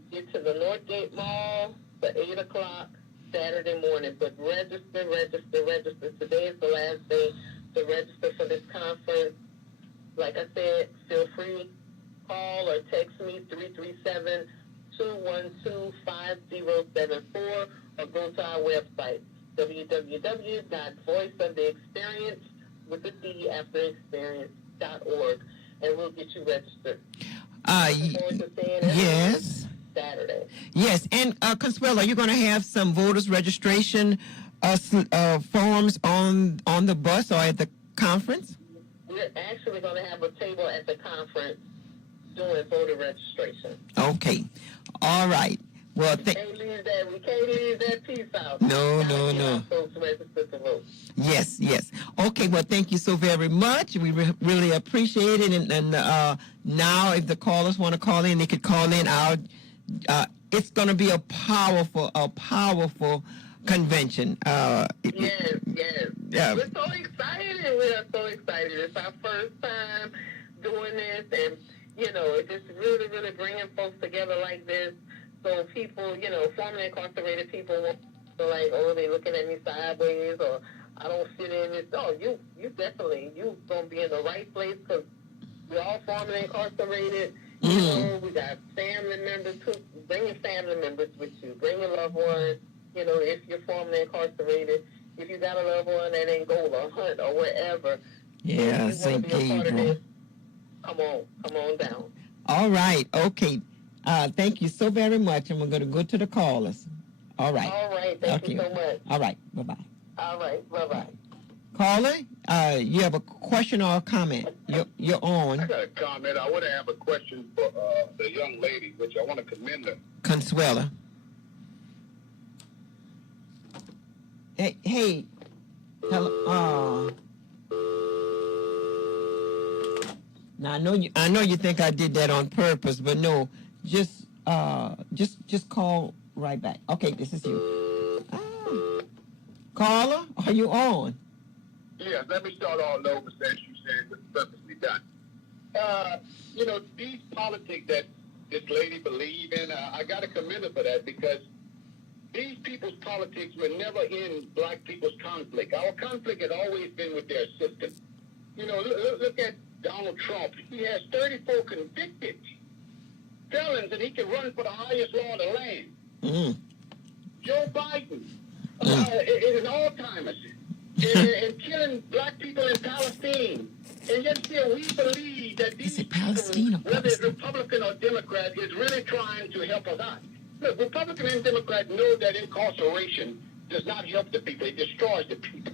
Get to the Northgate Mall for 8 o'clock Saturday morning. But register. Today is the last day to register for this conference. Like I said, feel free, call or text me 337-212-5074 or go to our website, www.voiceoftheexperience.org, and we'll get you registered. Yes. Saturday. Yes, and Consuelo, are you going to have some voters registration forms on the bus or at the conference? We're actually going to have a table at the conference doing voter registration. Okay. All right. Well, we can't leave that piece out. No. Folks register to vote. Yes. Okay. Well, thank you so very much. We really appreciate it. And now, if the callers want to call in, they could call in. It's going to be a powerful convention. Yes. Yeah. We're so excited. It's our first time doing this, and it's just really, really bringing folks together like this. So people, formerly incarcerated people won't feel like, oh, they're looking at me sideways, or I don't fit in this. Oh, you definitely, you going to be in the right place, because we're all formerly incarcerated. We got family members. Bring your family members with you. Bring your loved ones. If you're formerly incarcerated, if you got a loved one that ain't go or hunt or wherever, yeah, St. Gabriel. Come on down. All right. Okay. Thank you so very much, and we're going to go to the callers. All right. Thank you so much. All right. Bye-bye. All right. Bye-bye. Caller, you have a question or a comment? You're on. I got a comment. I want to have a question for the young lady, which I want to commend her. Consuela. Hey. Hello. Now I know you think I did that on purpose, but no. Just call right back. Okay, this is you. Caller, are you on? Yes, let me start all over since you said it was purposely done. These politics that this lady believes in, I got to commend her for that, because these people's politics were never in black people's conflict. Our conflict had always been with their system. Look at Donald Trump. He has 34 convicted felons, and he can run for the highest law of the land. Joe Biden is an all-timer. And killing black people in Palestine. And yet still we believe that these people, whether it's Republican or Democrat, is really trying to help us out. Look, Republican and Democrat know that incarceration does not help the people. It destroys the people.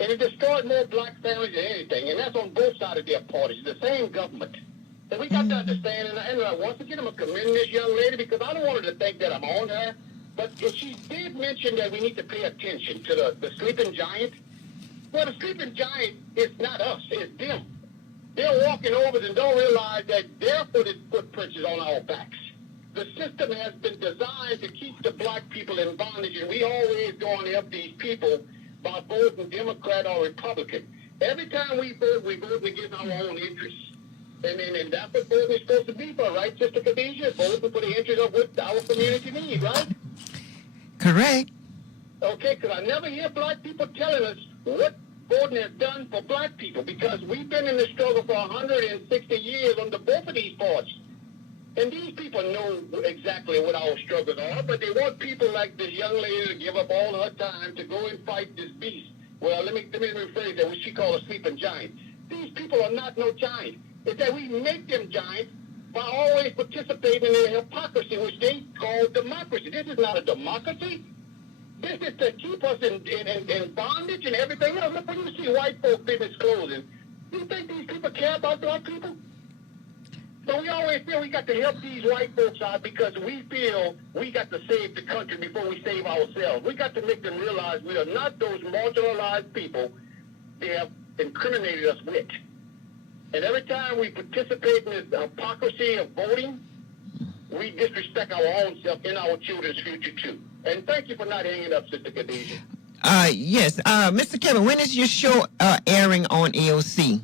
And it destroys more black families than anything. And that's on both sides of their parties. The same government. And we got to understand, and once again, I'm going to commend this young lady, because I don't want her to think that I'm on her. But she did mention that we need to pay attention to the sleeping giant. Well, the sleeping giant is not us, it's them. They're walking over and don't realize that their footprints is on our backs. The system has been designed to keep the black people in bondage, and we always go on to help these people by voting Democrat or Republican. Every time we vote against our own interests. And that's what voting is supposed to be for, right, Sister Khadijah? Voting for the interest of what our community needs, right? Correct. Okay, because I never hear black people telling us what voting has done for black people, because we've been in the struggle for 160 years under both of these parties. And these people know exactly what our struggles are, but they want people like this young lady to give up all her time to go and fight this beast. Well, let me rephrase that, what she calls a sleeping giant. These people are not no giant. is that we make them giants by always participating in their hypocrisy, which they call democracy. This is not a democracy. This is to keep us in bondage and everything else. Look, when you see white folk business closing, you think these people care about black people? So we always feel we got to help these white folks out because we feel we got to save the country before we save ourselves. We got to make them realize we are not those marginalized people they have incriminated us with. And every time we participate in this hypocrisy of voting, we disrespect our own self and our children's future too. And thank you for not hanging up, Sister Khadijah. Yes. Mr. Kevin, when is your show airing on AOC?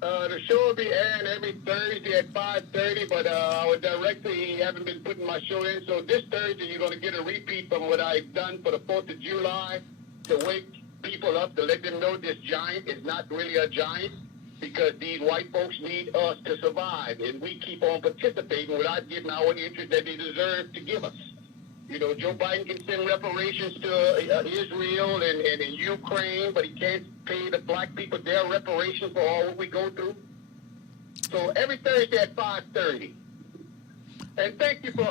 The show will be airing every Thursday at 5:30, but our director, he haven't been putting my show in. So this Thursday, you're going to get a repeat from what I've done for the 4th of July to wake people up, to let them know this giant is not really a giant because these white folks need us to survive. And we keep on participating without getting our interest that they deserve to give us. You know, Joe Biden can send reparations to Israel and in Ukraine, but he can't pay the black people their reparations for all what we go through. So every Thursday at 5:30. And thank you for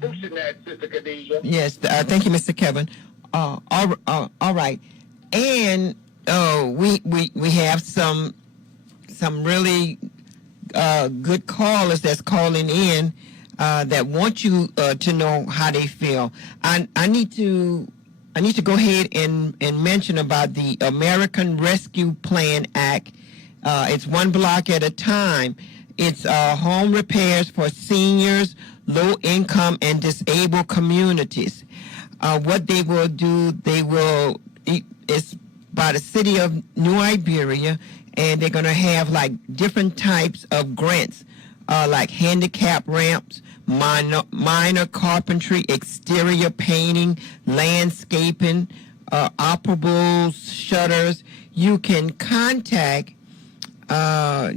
boosting that, Sister Khadijah. Yes, thank you, Mr. Kevin. All right, and we have some really good callers that's calling in. That want you to know how they feel. I need to go ahead and mention about the American Rescue Plan Act. It's one block at a time. It's home repairs for seniors, low income, and disabled communities. What they will do, it's by the city of New Iberia, and they're going to have like different types of grants. Like handicap ramps, minor carpentry, exterior painting, landscaping, operables, shutters. You can contact for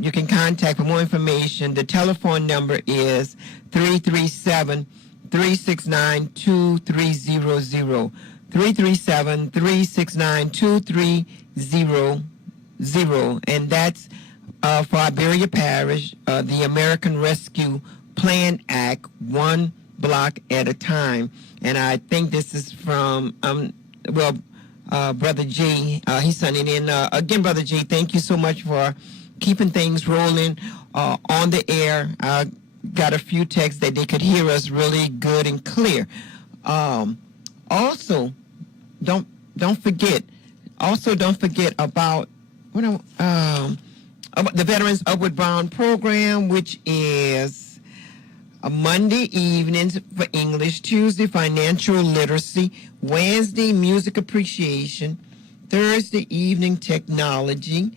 more information. The telephone number is 337-369-2300. 337-369-2300, and that's for Iberia Parish, the American Rescue Plan Act, one block at a time. And I think this is from, Brother G. He's sending in. Again, Brother G, thank you so much for keeping things rolling on the air. I got a few texts that they could hear us really good and clear. Also, don't forget about the Veterans Upward Bound program, which is Monday evenings for English, Tuesday financial literacy, Wednesday music appreciation, Thursday evening technology,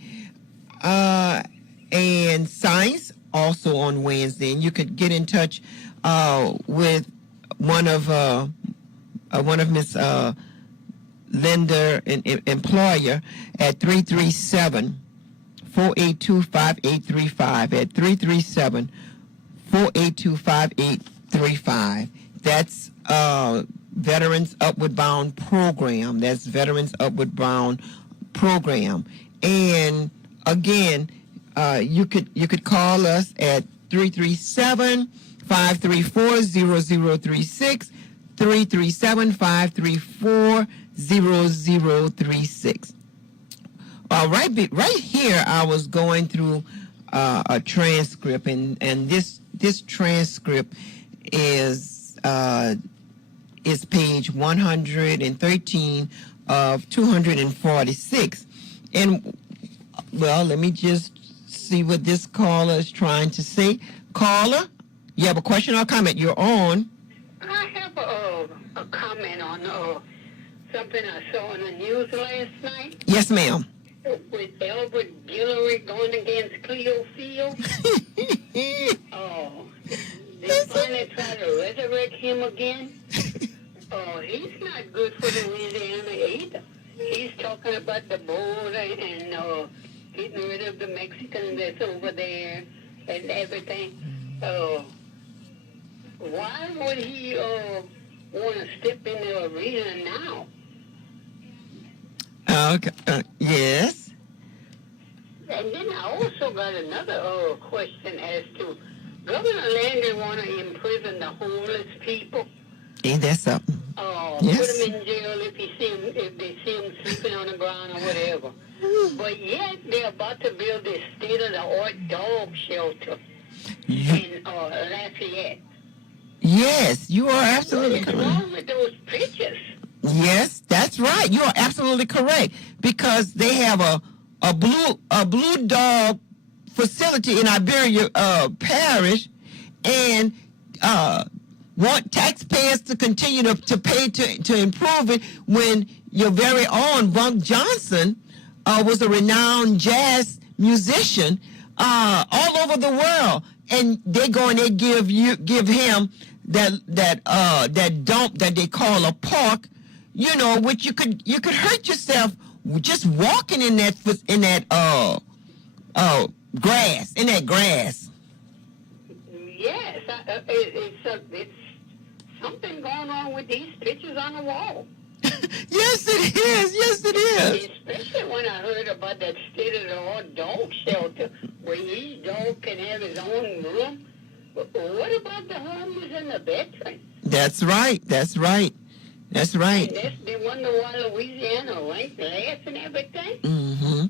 and science also on Wednesday. And you could get in touch with one of Miss Linda, employer, at 337-482-5835 at 337-482-5835. That's Veterans Upward Bound program. That's Veterans Upward Bound program. And again, you could call us at 337-534-0036, 337-534-0036. Right here, I was going through a transcript, and this transcript is page 113 of 246. And well, let me just see what this caller is trying to say. Caller, you have a question or comment? You're on. I have a comment on something I saw in the news last night. Yes, ma'am. With Albert Guillory going against Cleo Field. They finally try to resurrect him again. He's not good for Louisiana either. He's talking about the border and getting rid of the Mexicans that's over there and everything. Why would he want to step in the arena now? Okay. Yes. And then I also got another question as to Governor Landry want to imprison the homeless people. Ain't that something? Put Yes. them in jail if they see them sleeping on the ground or whatever. But yet they're about to build this state-of-the-art dog shelter in Lafayette. Yes, you are absolutely What is correct. wrong with those pictures? Yes, that's right. You are absolutely correct because they have a blue dog facility in Iberia Parish, and want taxpayers to continue to pay to improve it when your very own Bunk Johnson was a renowned jazz musician all over the world, and they go and they give him that dump that they call a park, which you could hurt yourself just walking in that grass. Yes, it's something going on with these pictures on the wall. Yes, it is. Yes, it is. Especially when I heard about that state-of-the-art dog shelter where each dog can have his own room. But what about the homeless and the veterans? That's right. That's right. That's right. And they wonder why Louisiana ranked last and everything. Mm-hmm.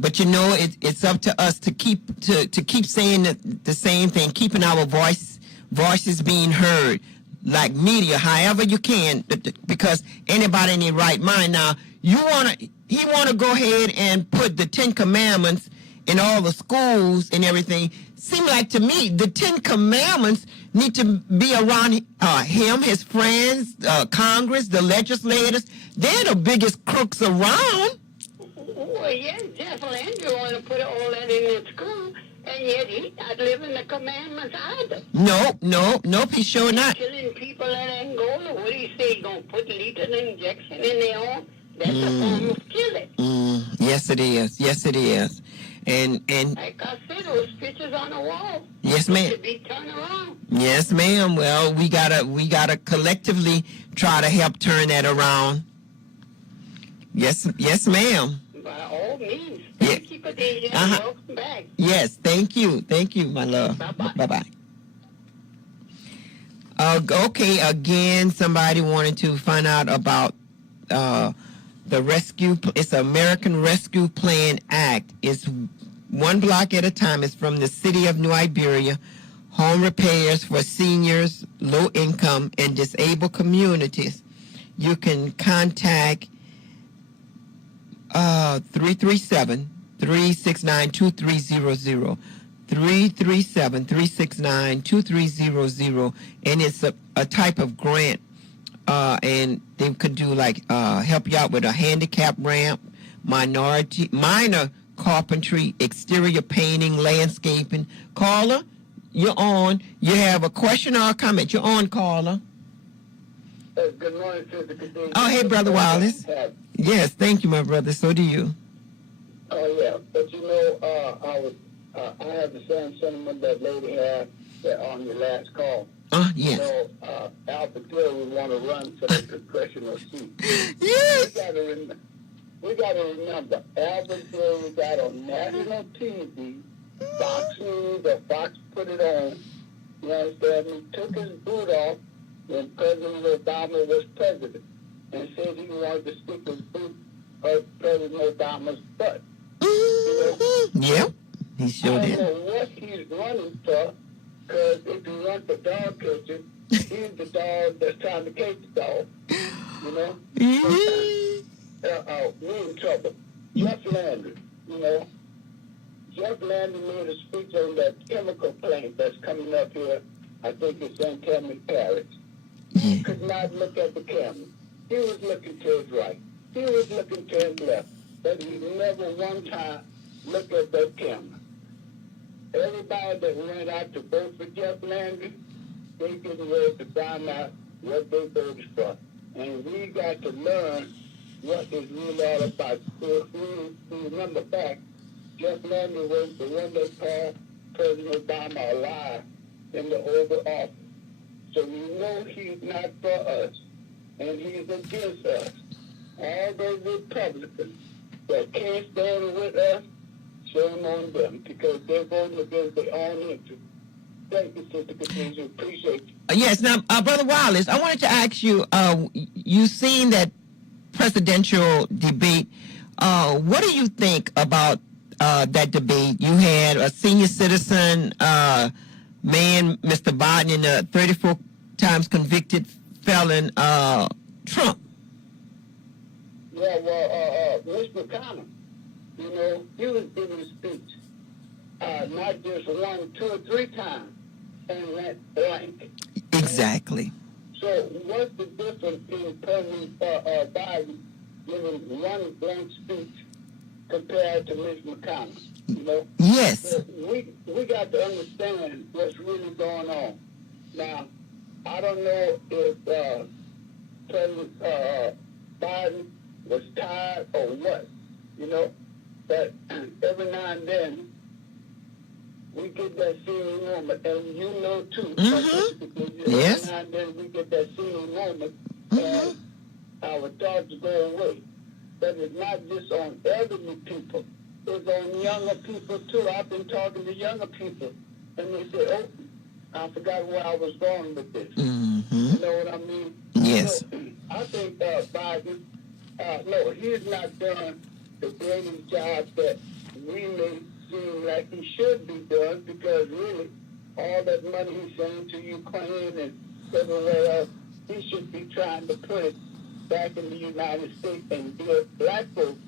But it's up to us to keep saying the same thing, keeping our voices being heard, like media, however you can, because anybody in their right mind. Now, he want to go ahead and put the 10 Commandments in all the schools and everything. Seem like to me the 10 Commandments need to be around him, his friends, Congress, the legislators. They're the biggest crooks around. Well, yes, Jeff Landry want to put all that in the school, and yet he's not living the commandments either. Nope, he's sure not. Killing people in Angola. What do you say? He's going to put lethal injection in their arm? That's a form of killing. Yes, it is. Yes, it is. And like I said, those pictures on the wall. Yes, ma'am. Should be turned around. Yes, ma'am. Well, we gotta collectively try to help turn that around. Yes, ma'am. By all means. Thank you, Khadijah. Welcome back. Yes, thank you, my love. Bye-bye. Okay, again, somebody wanted to find out about the rescue. It's American Rescue Plan Act. It's one block at a time. It's from the city of New Iberia. Home repairs for seniors, low income, and disabled communities. You can contact 337-369-2300. 337-369-2300, and it's a type of grant, and they could do help you out with a handicap ramp, minor carpentry, exterior painting, landscaping. Caller, you're on. You have a question or a comment? You're on, caller. Good morning, Sister Khadijah. Oh, hey, Brother Wallace. Yes, thank you, my brother. So do you. Oh, yeah. But I have the same sentiment that lady had on your last call. Yes. Alpha Tail would want to run for the congressional seat. Yes. We got to remember, Alpha Tail was out on national TV, Fox News or Fox put it on. You understand me? Took his boot off when President Obama was president and said he wanted to stick his boot up President Obama's butt. Yep. He sure did. I don't know what he's running for, because if he runs for dog catcher, he's the dog that's trying to catch the dog. You know? We're in trouble. Jeff Landry, Jeff Landry made a speech on that chemical plant that's coming up here. I think it's in Tammy Parish. He could not look at the camera. He was looking to his right. He was looking to his left. But he never one time looked at that camera. Everybody that went out to vote for Jeff Landry, they getting ready to find out what they voted for. And we got to learn what it's really all about. So if we remember back, Jeff Landry was the one that called President Obama a liar in the Oval Office. So we know he's not for us, and he's against us. All those Republicans that can't stand with us shame on them because they're voting against their own interest. Thank you, Sister Khadijah. Appreciate you. Yes. Now, Brother Wallace, I wanted to ask you. You seen that presidential debate? What do you think about that debate? You had a senior citizen man, Mr. Biden, and a 34 times convicted felon, Trump. Yeah, well, Mr. McConnell, you know, he was giving a speech, not just 1, 2, or 3 times, and went blank. Exactly. So what's the difference in President Biden giving one blank speech compared to Mr. McConnell? You know? Yes. So we got to understand what's really going on. Now, I don't know if President Biden was tired or what, you know, but every now and then we get that senior moment, and you know too. Yes. Every now and then we get that senior moment, and our thoughts go away. But it's not just on elderly people; it's on younger people too. I've been talking to younger people, and they say, "Oh, I forgot where I was going with this." You know what I mean? Yes. So, I think Biden, no, he's not done the greatest job that we may seem like he should be done, because really all that money he's sending to Ukraine and everywhere else, he should be trying to put it back in the United States and give black folks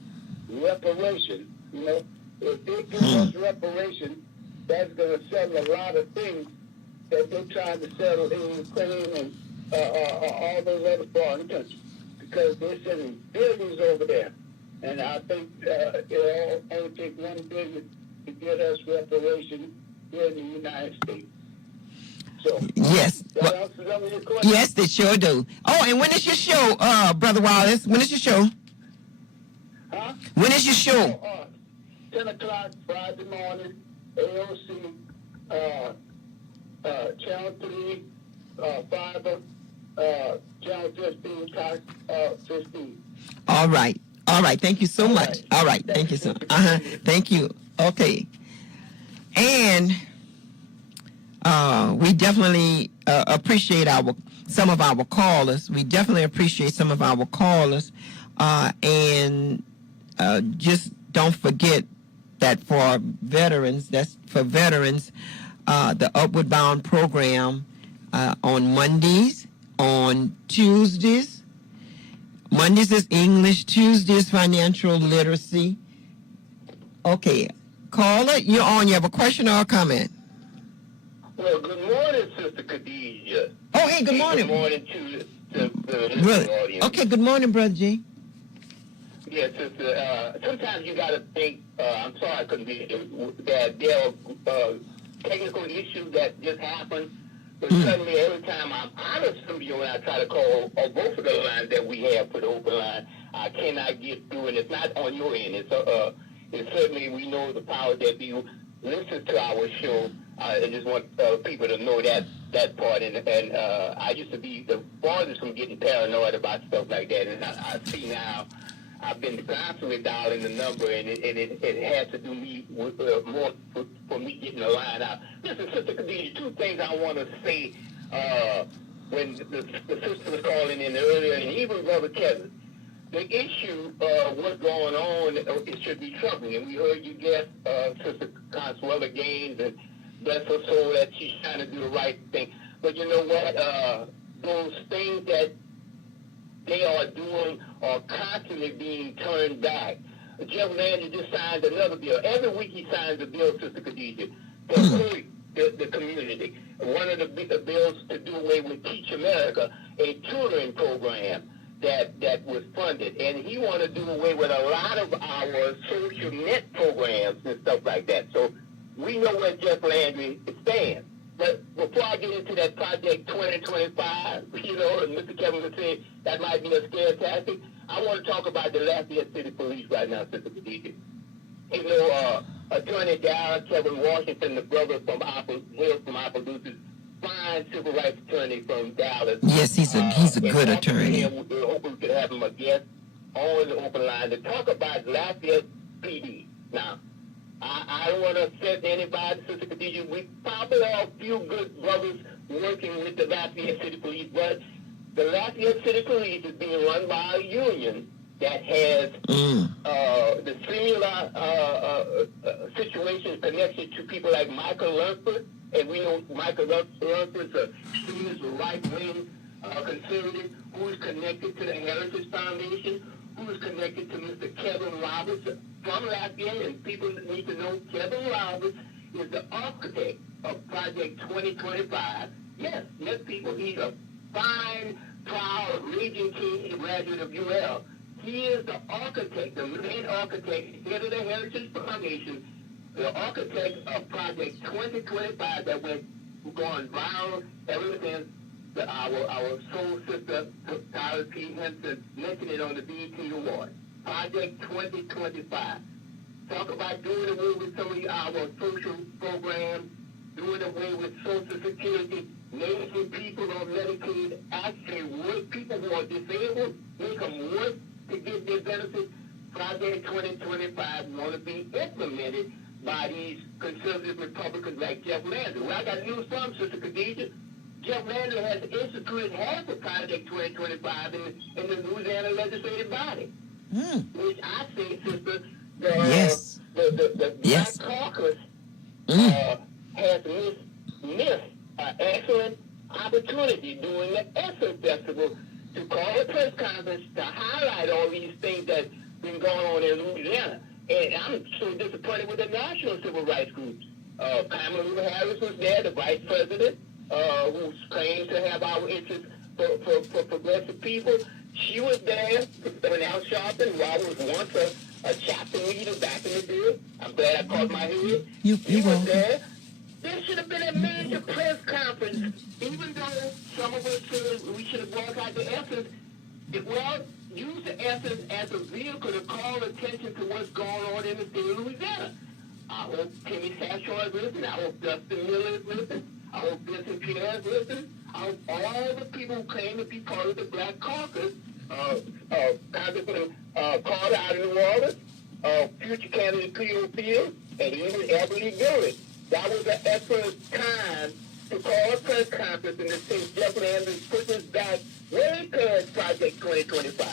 reparation. You know, if they give us reparation, that's going to settle a lot of things that they're trying to settle in Ukraine and all those other foreign countries, because they're sending billions over there. And I think it'll only take $1 billion to get us reparation here in the United States. So, Yes. that answers some of your questions? Yes, they sure do. Oh, and when is your show, Brother Wallace? When is your show? Huh? When is your show? 10 o'clock Friday morning, AOC, Channel 3, Fiber, Channel 15, Cox 15. All right. All right. Thank you so much. right. All right. Thank you so. Thank you. Okay. And we definitely appreciate some of our callers. We definitely appreciate some of our callers, and just don't forget that for veterans, the Upward Bound program on Mondays, on Tuesdays. Mondays is English, Tuesdays financial literacy. Okay, caller, you're on. You have a question or a comment? Well, good morning, Sister Khadijah. Oh, hey, good morning. Good morning to the Really? audience. Okay, good morning, Brother G. Yeah, Sister, sometimes you got to think, I'm sorry I couldn't be that there are technical issues that just happened. But suddenly, every time I'm out of studio and I try to call both of the lines that we have for the open line, I cannot get through, and it's not on your end. It's certainly, we know the power that be listens to our show. I just want people to know that part. And I used to be the farthest from getting paranoid about stuff like that. And I see now I've been constantly dialing the number, and it has to do me with more for me getting the line out. Listen, Sister Khadijah, 2 things I want to say when the sister was calling in earlier, and even Brother Kevin. The issue of what's going on, it should be troubling. And we heard you guess Sister Consuela Gaines, and bless her soul that she's trying to do the right thing. But you know what? Those things that they are doing are constantly being turned back. Jeff Landry just signed another bill. Every week he signs a bill, Sister Khadijah, to hurt the community. One of the bills to do away with Teach America, a tutoring program that was funded. And he want to do away with a lot of our social net programs and stuff like that. So we know where Jeff Landry stands. But before I get into that Project 2025, you know, and Mr. Kevin was saying that might be a scare tactic, I want to talk about the Lafayette City Police right now, Sister Khadijah. You know, Attorney Darrell Kevin Washington, the brother from Opelousas, fine civil rights attorney from Dallas. Yes, he's a good attorney. We hope we could have him a guest on the open line to talk about Lafayette PD. Now, I don't want to upset anybody, Sister Khadija. We probably are a few good brothers working with the Lafayette City Police, but the Lafayette City Police is being run by a union that has the similar situation connected to people like Michael Lunsford, and we know Michael Lunsford's a extremist right-wing conservative who is connected to the Heritage Foundation, who is connected to Mr. Kevin Roberts from Lafayette, and people need to know Kevin Roberts is the architect of Project 2025. Yes, people, he's a fine, proud, Regent King graduate of UL. He is the architect, the main architect, head of the Heritage Foundation, the architect of Project 2025 that went going viral ever since our soul sister, Tyler P. Henson, mentioned it on the BET Award. Project 2025. Talk about doing away with some of our social programs, doing away with Social Security, making people on Medicaid actually work, people who are disabled, make them work to get their benefits. Project 2025 want to be implemented by these conservative Republicans like Jeff Landry. Well, I got news from Sister Khadija. Jeff Landry has instituted half of Project 2025 in the Louisiana legislative body, which I think, Sister, the Yes. Black Caucus has missed an excellent opportunity during the Essence Festival to call a press conference to highlight all these things that's been going on in Louisiana. And I'm so disappointed with the national civil rights groups. Kamala Harris was there, the vice president, who claims to have our interests for progressive people. She was there when Al Sharpton, Robert was once a chapter leader back in the day. I'm glad I caught my head. He was there. There should have been a major press conference, even though some of us said we should have brought out the Essence. Use the Essence as a vehicle to call attention to what's going on in the state of Louisiana. I hope Timmy Sashaw is listening. I hope Dustin Miller is listening. I hope Vincent Pierre is listening. I hope all the people who claim to be part of the Black Caucus, Congressman Carter out of New Orleans, future candidate Cleo Field, and even Everly Gillis. That was an excellent time to call a press conference and to say Jeff Landry put this back way past Project 2025.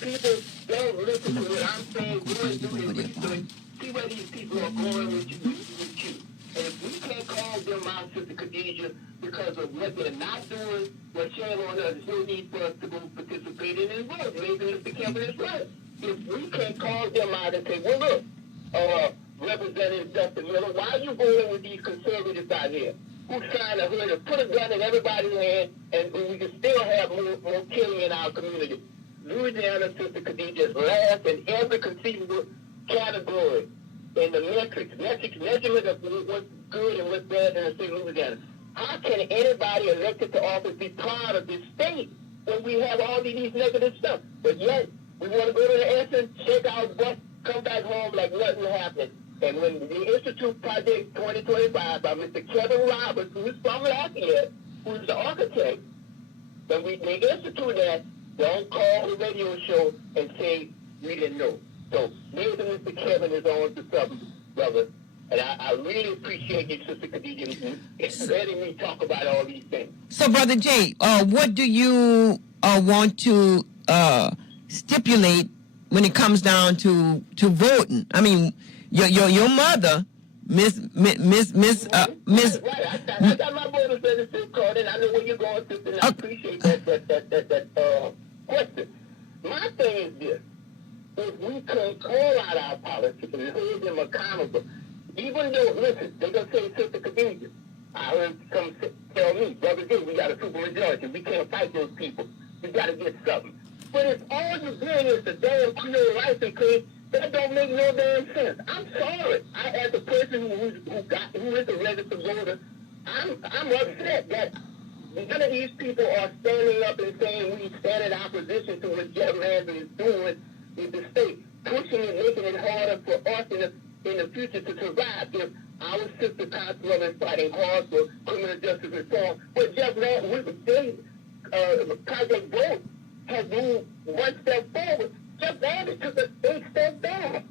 People don't listen to what I'm saying. Go and do your research. See where these people are going with you. And if we can't call them out, Sister Khadija, because of what they're not doing, well, shame on us. There's no need for us to go participate in and vote. Maybe Mr. Kevin is right. If we can't call them out and say, well, look, Representative Dustin Miller, why are you going with these conservatives out here who's trying to put a gun in everybody's hand and we can still have more killing in our community? Louisiana, Sister Khadija, is last in every conceivable category in the measurement of what's good and what's bad in the state of Louisiana. How can anybody elected to office be proud of this state when we have all these negative stuff? But yet, we want to go to the Essence, shake our butt, come back home like nothing happened. And when the Institute Project 2025 by Mr. Kevin Roberts, who is from Lafayette, who is the architect, when they institute that, don't call the radio show and say we didn't know. So maybe Mr. Kevin is on to something, brother. And I really appreciate you, Sister Khadija, letting me talk about all these things. So, Brother Jay, what do you want to stipulate when it comes down to voting? I mean, your mother, Miss. Right. I got my voter registration card, and I know where you're going, sister. And I appreciate that question. My thing is this: if we can call out our politics and hold them accountable, even though, listen, they're gonna say, Sister Khadija, I heard some tell me, Brother Jay, we got a super majority. We can't fight those people. We got to get something. But if all you're doing is the damn Creole license plate, that don't make no damn sense. I'm sorry. I, as a person who is a registered voter, I'm upset that none of these people are standing up and saying we stand in opposition to what Jeff Landry is doing with the state, pushing it, making it harder for us in the future to survive. If our sister councilman is fighting hard for criminal justice reform, but Jeff Landry, Project Vote has moved one step forward. Jeff Landry took a 8 step back.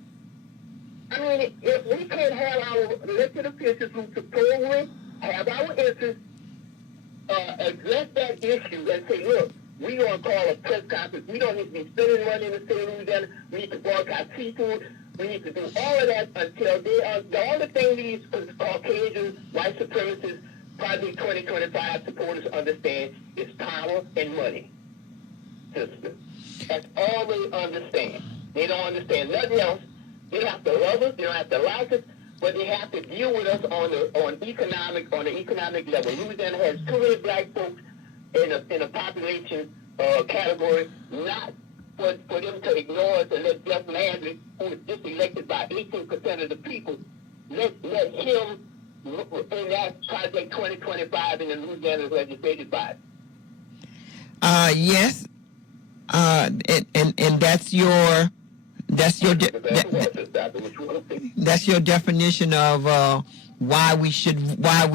I mean, if we can't have our elected officials who supposedly have our interests address that issue and say, look, we're going to call a press conference. We don't need to be spending money in the state of Louisiana. We need to boycott seafood. We need to do all of that until they are the only thing these Caucasian white supremacists, Project 2025 supporters understand is power and money. Sister. That's all they understand. They don't understand nothing else. They don't have to love us. They don't have to like us. But they have to deal with us on the economic level. Louisiana has too many black folks in a population category, not for them to ignore us and let Jeff Landry, who was just elected by 18% of the people, let him in that Project 2025 in the Louisiana legislative body. Yes. And that's your that's your definition of why we should not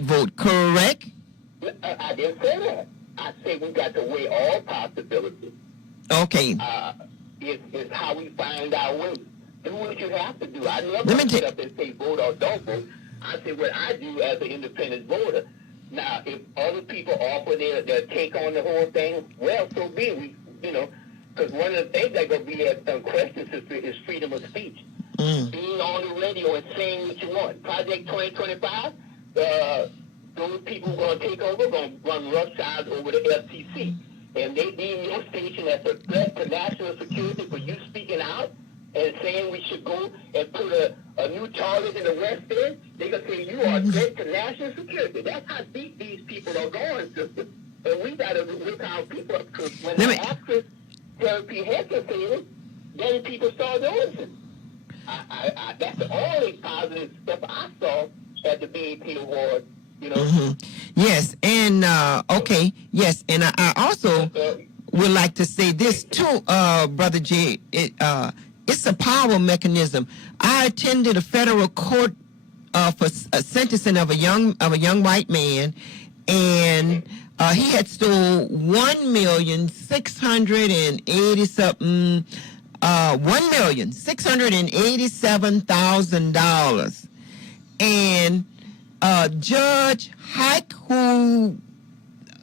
vote, correct? I didn't say that. I said we got to weigh all possibilities. Okay. It's how we find our way. Do what you have to do. I never get up and say vote or don't vote. I say what I do as an independent voter. Now, if other people offer their take on the whole thing, well, so be it. Because one of the things that going to be a question is freedom of speech. Being on the radio and saying what you want. Project 2025, those people who are going to take over going to run roughshod over the FCC. And they deem your station as a threat to national security for you speaking out and saying we should go and put a new target in the West End. They're going to say you are a threat to national security. That's how deep these people are going, sister. And we got to wake our people up, because when the actress Therapy Hector said it, then people start noticing. That's the only positive stuff I saw at the BET Awards. Yes, and okay, yes, and I also would like to say this too, Brother J. It's a power mechanism. I attended a federal court for a sentencing of a young white man, and he had stole $1,687,000, and Judge Hike, who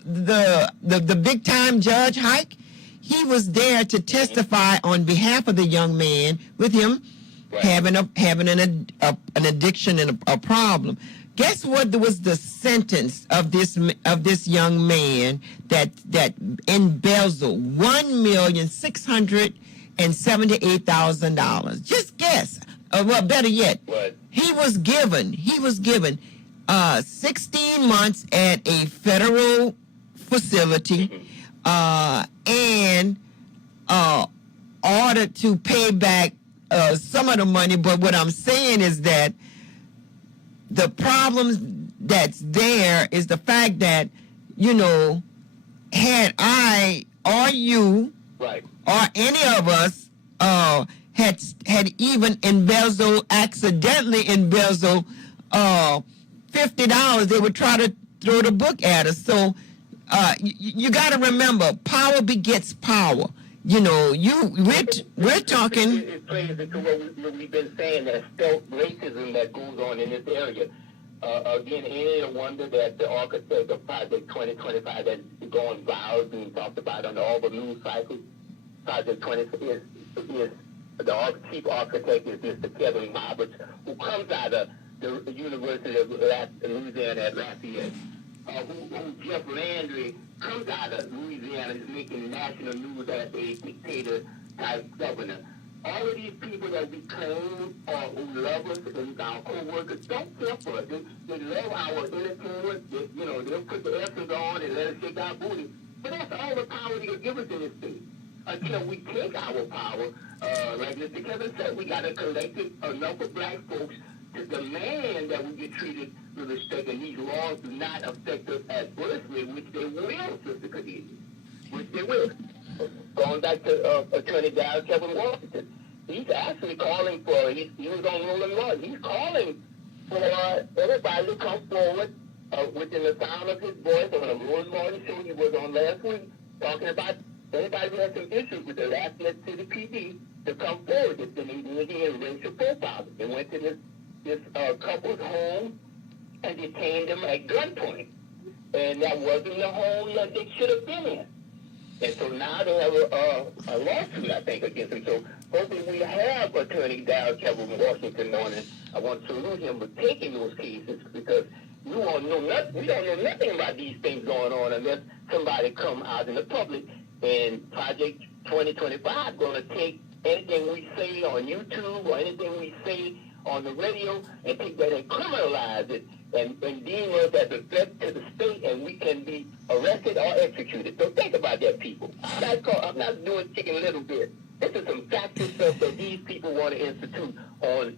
the big time Judge Hike, he was there to testify on behalf of the young man, with him having an addiction and a problem. Guess what was the sentence of this young man that embezzled $1,678,000? Just guess. Well, better yet, he was given 16 months at a federal facility and ordered to pay back some of the money. But what I'm saying is that the problem that's there is the fact that, had I or you or any of us had even accidentally embezzled $50, they would try to throw the book at us. So you got to remember, power begets power. We're talking. It plays into what we've been saying, that stealth racism that goes on in this area. Again, ain't a wonder that the architect of Project 2025 that's going viral, being talked about on all the news cycles, Project 20 is the chief architect is Mr. Kevin Roberts, who comes out of the University of Louisiana at Lafayette. Who Jeff Landry comes out of Louisiana, is making national news as a dictator-type governor. All of these people that we claim who love us and our co-workers don't care for us. They love our entertainment. They'll put the essence on and let us shake our booty. But that's all the power they give us in this state. Until we take our power, like Mr. Kevin said, we got to collect enough of black folks to demand that we get treated with respect, and these laws do not affect us adversely, which they will, Sister Khadija, which they will. Going back to Attorney General Kevin Washington, he's actually calling for, he was on Rolling One, he's calling for everybody to come forward within the sound of his voice on a Rolling Morning show he was on last week, talking about Anybody who has some issues with the Lafayette City PD to come forward. If they went here and racial profiling. They went to this couple's home and detained them at gunpoint. And that wasn't the home that they should have been in. And so now they have a lawsuit, I think, against them. So hopefully we have Attorney Dow Kevin Washington on it. I want to salute him for taking those cases because we don't know nothing about these things going on unless somebody come out in the public. And Project 2025 going to take anything we say on YouTube or anything we say on the radio and take that and criminalize it and deem us as a threat to the state, and we can be arrested or executed. So think about that, people. I'm not doing chicken little bit. This is some factual stuff that these people want to institute on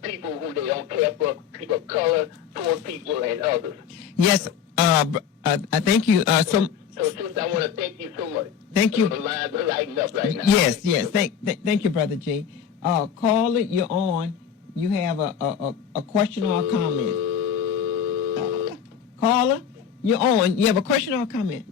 people who they don't care for, people of color, poor people, and others. Yes, I thank you. So, sister, I want to thank you so much. Thank you. The lines are lighting up right now. Yes. Thank you, Brother G. Caller, you're on. You have a question or a comment. Caller, you're on. You have a question or a comment?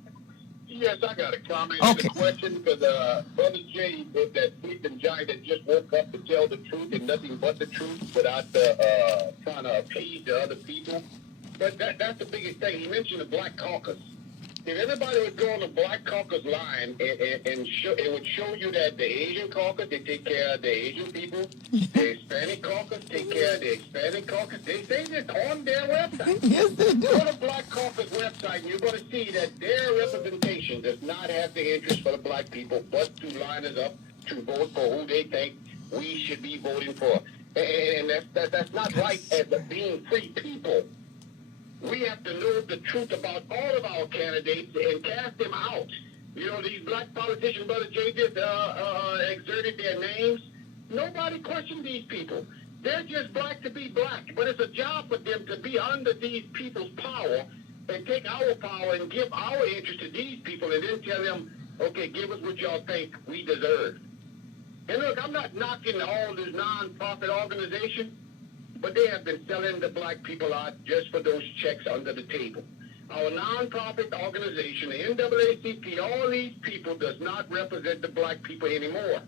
Yes, I got a comment Okay. and a question because Brother Jay is that sleeping giant that just woke up to tell the truth and nothing but the truth without trying to appease the other people. But that's the biggest thing. He mentioned the Black Caucus. If everybody would go on the Black Caucus line and it would show you that the Asian caucus, they take care of the Asian people. The Hispanic caucus take care of the Hispanic caucus. They say this on their website. Yes, they do. Go to Black Caucus website and you're going to see that their representation does not have the interest for the black people, but to line us up to vote for who they think we should be voting for. And that's not right as being free people. We have to know the truth about all of our candidates and cast them out. You know, these black politicians, Brother Jay, just exerted their names. Nobody questioned these people. They're just black to be black. But it's a job for them to be under these people's power and take our power and give our interest to these people and then tell them, okay, give us what y'all think we deserve. And look, I'm not knocking all this non-profit organization, but they have been selling the black people out just for those checks under the table. Our non-profit organization, the NAACP, all these people does not represent the black people anymore.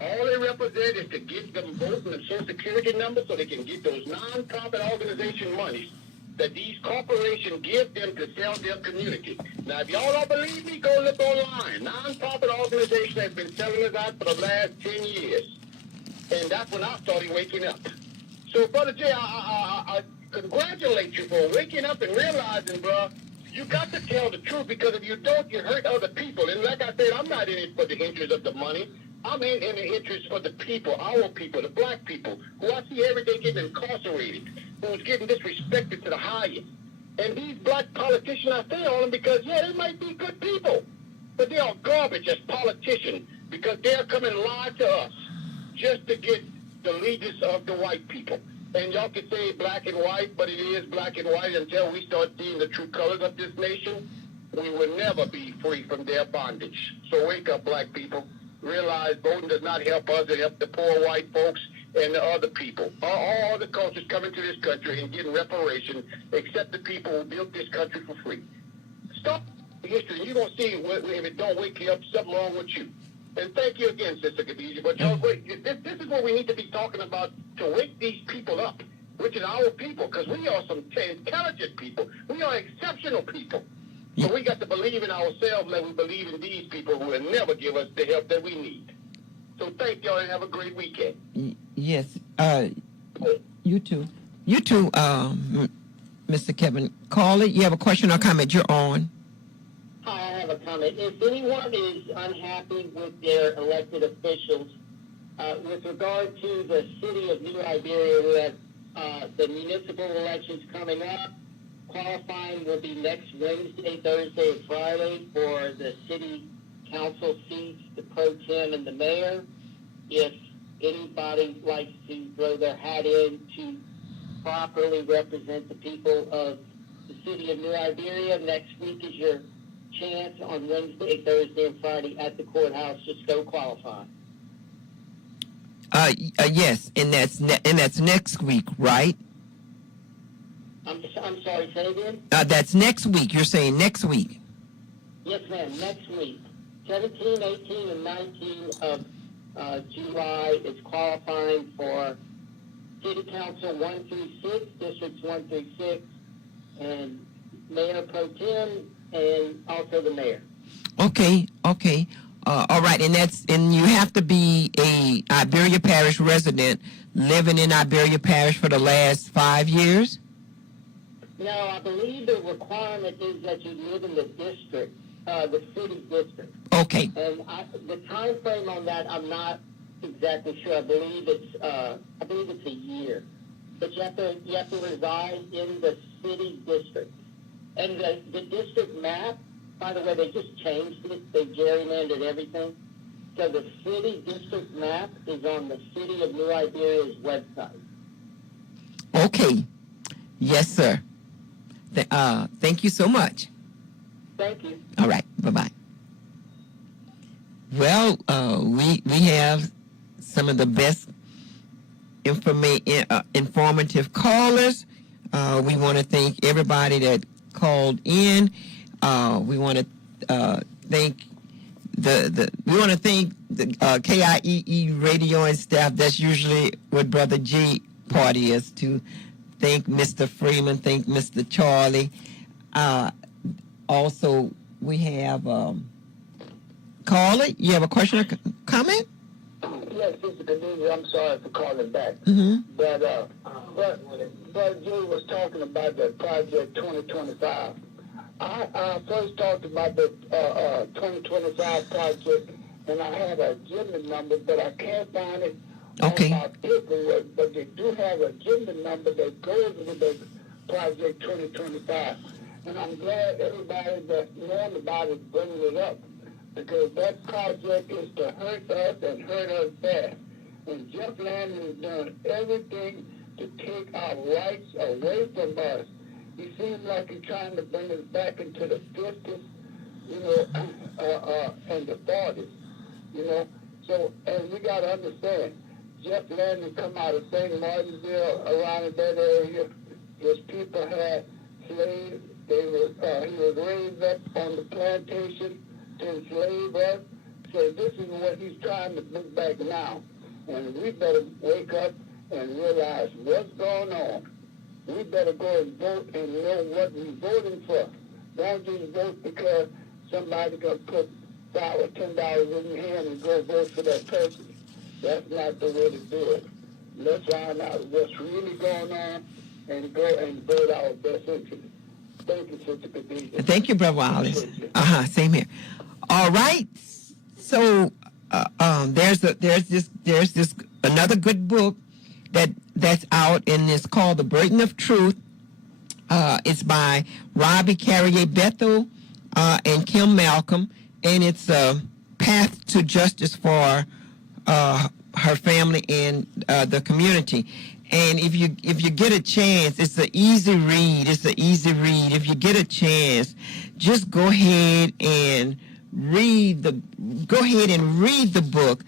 All they represent is to get them voting and Social Security numbers so they can get those non-profit organization monies that these corporations give them to sell their community. Now, if y'all don't believe me, go look online. Non-profit organization has been selling us out for the last 10 years. And that's when I started waking up. So, Brother Jay, I congratulate you for waking up and realizing, bro, you got to tell the truth because if you don't, you hurt other people. And like I said, I'm not in it for the interest of the money. I'm in the interest for the people, our people, the black people, who I see every day getting incarcerated, who's getting disrespected to the highest. And these black politicians, I say on them because, yeah, they might be good people, but they are garbage as politicians because they're coming live to us just to get the leaders of the white people. And y'all can say black and white, but it is black and white until we start seeing the true colors of this nation. We will never be free from their bondage. So wake up, black people. Realize voting does not help us. It helps the poor white folks and the other people. All the cultures coming to this country and getting reparations, except the people who built this country for free. Stop the history. You're going to see if it don't wake you up, something wrong with you. And thank you again, Sister Khadijah. But y'all, this is what we need to be talking about to wake these people up, which is our people, because we are some intelligent people. We are exceptional people. So we got to believe in ourselves like we believe in these people who will never give us the help that we need. So thank y'all and have a great weekend. Yes. You too. You too, Mr. Kevin. Caller, you have a question or comment? You're on. Hi, I have a comment. If anyone is unhappy with their elected officials, with regard to the city of New Iberia, who have the municipal elections coming up, qualifying will be next Wednesday, Thursday, and Friday for the city council seats, the pro tem and the mayor. If anybody likes to throw their hat in to properly represent the people of the city of New Iberia, next week is your chance on Wednesday, Thursday, and Friday at the courthouse. Just go qualify. Yes, and that's next week, right? I'm sorry, say again? That's next week. You're saying next week. Yes, ma'am, next week. 17, 18, and 19 of July is qualifying for City Council 1 through 6, Districts 1 through 6, and Mayor Pro Tem, and also the mayor. Okay. All right, and you have to be a Iberia Parish resident living in Iberia Parish for the last 5 years? No, I believe the requirement is that you live in the district, the city district. Okay. And the time frame on that, I'm not exactly sure. I believe it's a year. But you have to reside in the city district. And the district map, by the way, they just changed it. They gerrymandered everything. So the city district map is on the City of New Iberia's website. Okay. Yes, sir. Thank you so much. Thank you. All right. Bye-bye. Well, we have some of the best informative callers. We want to thank everybody that called in. We want to thank the KIEE radio and staff. That's usually what Brother G party is, to thank Mr. Freeman, thank Mr. Charlie. Also, we have caller. You have a question or comment? Yes, Mr. Canini, I'm sorry for calling back. Mm-hmm. But Jay was talking about the Project 2025. I first talked about the 2025 project, and I had a agenda number, but I can't find it Okay. on my paperwork. But they do have a agenda number that goes with the Project 2025. And I'm glad everybody that's known about it bringing it up, because that project is to hurt us and hurt us bad. And Jeff Landon has done everything to take our rights away from us. He seems like he's trying to bring us back into the 50s, and the 40s, So, and we got to understand, Jeff Landon come out of St. Martinsville, around in that area. His people had slaves. He was raised up on the plantation to enslave us. So this is what he's trying to bring back now. And we better wake up and realize what's going on. We better go and vote and know what we're voting for. Don't just vote because somebody going to put $5 or $10 in your hand and go vote for that person. That's not the way to do it. Let's find out what's really going on and go and vote our best interest. Thank you, Sister Khadijah. Thank you, Brother Wallace. Same here. All right. So there's this another good book that's out, and it's called The Burden of Truth. It's by Robbie Carrier Bethel and Kim Malcolm, and it's a path to justice for her family and the community. And if you get a chance, it's an easy read. If you get a chance, just go ahead and read the book.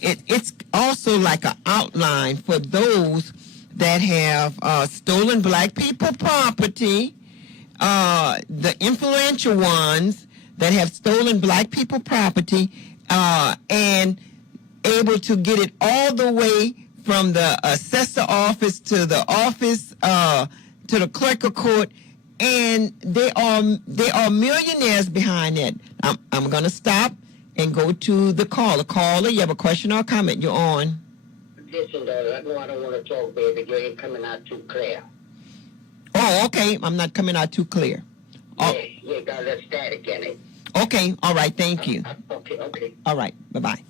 It's also like an outline for those that have stolen black people property, the influential ones that have stolen black people property, and able to get it all the way from the assessor office to the office to the clerk of court, and they are millionaires behind that. I'm going to stop and go to the caller. Caller, you have a question or a comment? You're on. Listen, no, I don't want to talk, baby. You ain't coming out too clear. Oh, okay. I'm not coming out too clear. Oh. Yeah, you got a little static in it. Okay. All right. Thank you. Okay. All right. Bye-bye.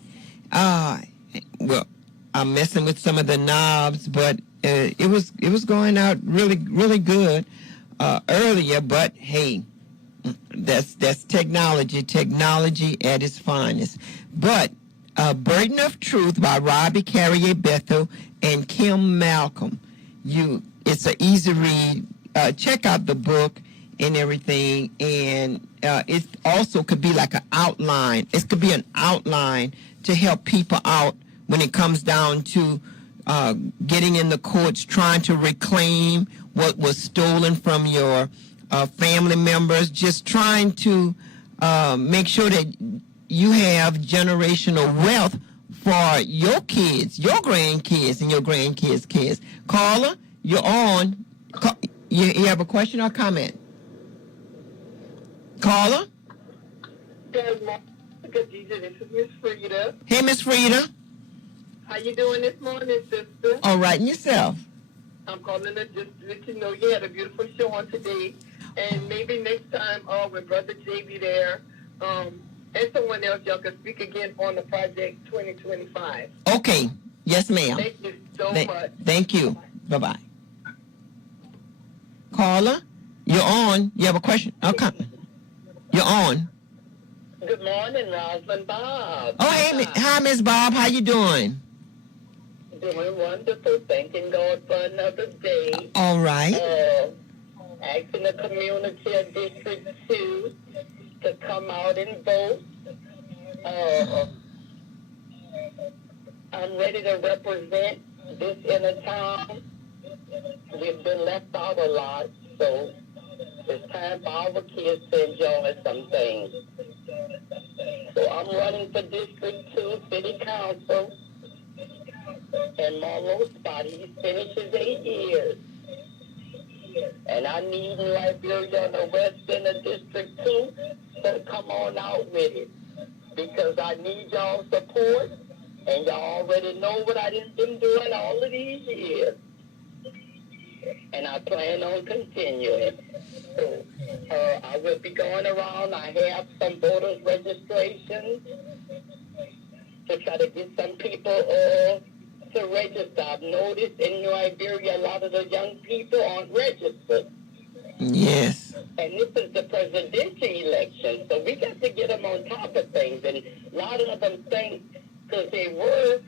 Well, I'm messing with some of the knobs, but it was going out really, really good earlier. But hey, that's technology at its finest. But Burden of Truth by Robbie Carrier Bethel and Kim Malcolm. It's an easy read. Check out the book and everything, and it also could be like an outline. It could be an outline to help people out when it comes down to getting in the courts, trying to reclaim what was stolen from your family members, just trying to make sure that you have generational wealth for your kids, your grandkids, and your grandkids' kids. Caller, you're on. You have a question or comment? Caller? Good morning. Good evening. This is Miss Frida. Hey, Miss Frida. How you doing this morning, sister? All right, and yourself? I'm calling to just let you know you had a beautiful show on today. And maybe next time when Brother Jay be there, and someone else, y'all can speak again on the Project 2025. Okay. Yes, ma'am. Thank you so much. Thank you. Bye-bye. Caller, you're on. You have a question? Okay. You're on. Good morning, Rosalind Bob. Oh, hey, hi, Miss Bob. How you doing? Doing wonderful. Thanking God for another day. All right. Asking the community of District 2 to come out and vote. I'm ready to represent this inner town. We've been left out a lot, so it's time for our kids to enjoy some things. So I'm running for District 2 City Council, and Marlowe's spot, he finishes 8 years. And I need New Iberia on the west end of District 2, so come on out with it. Because I need y'all's support, and y'all already know what I done been doing all of these years. And I plan on continuing. So I will be going around. I have some voters registration to try to get some people to register. I've noticed in New Iberia a lot of the young people aren't registered. Yes. And this is the presidential election, so we got to get them on top of things. And a lot of them think because they were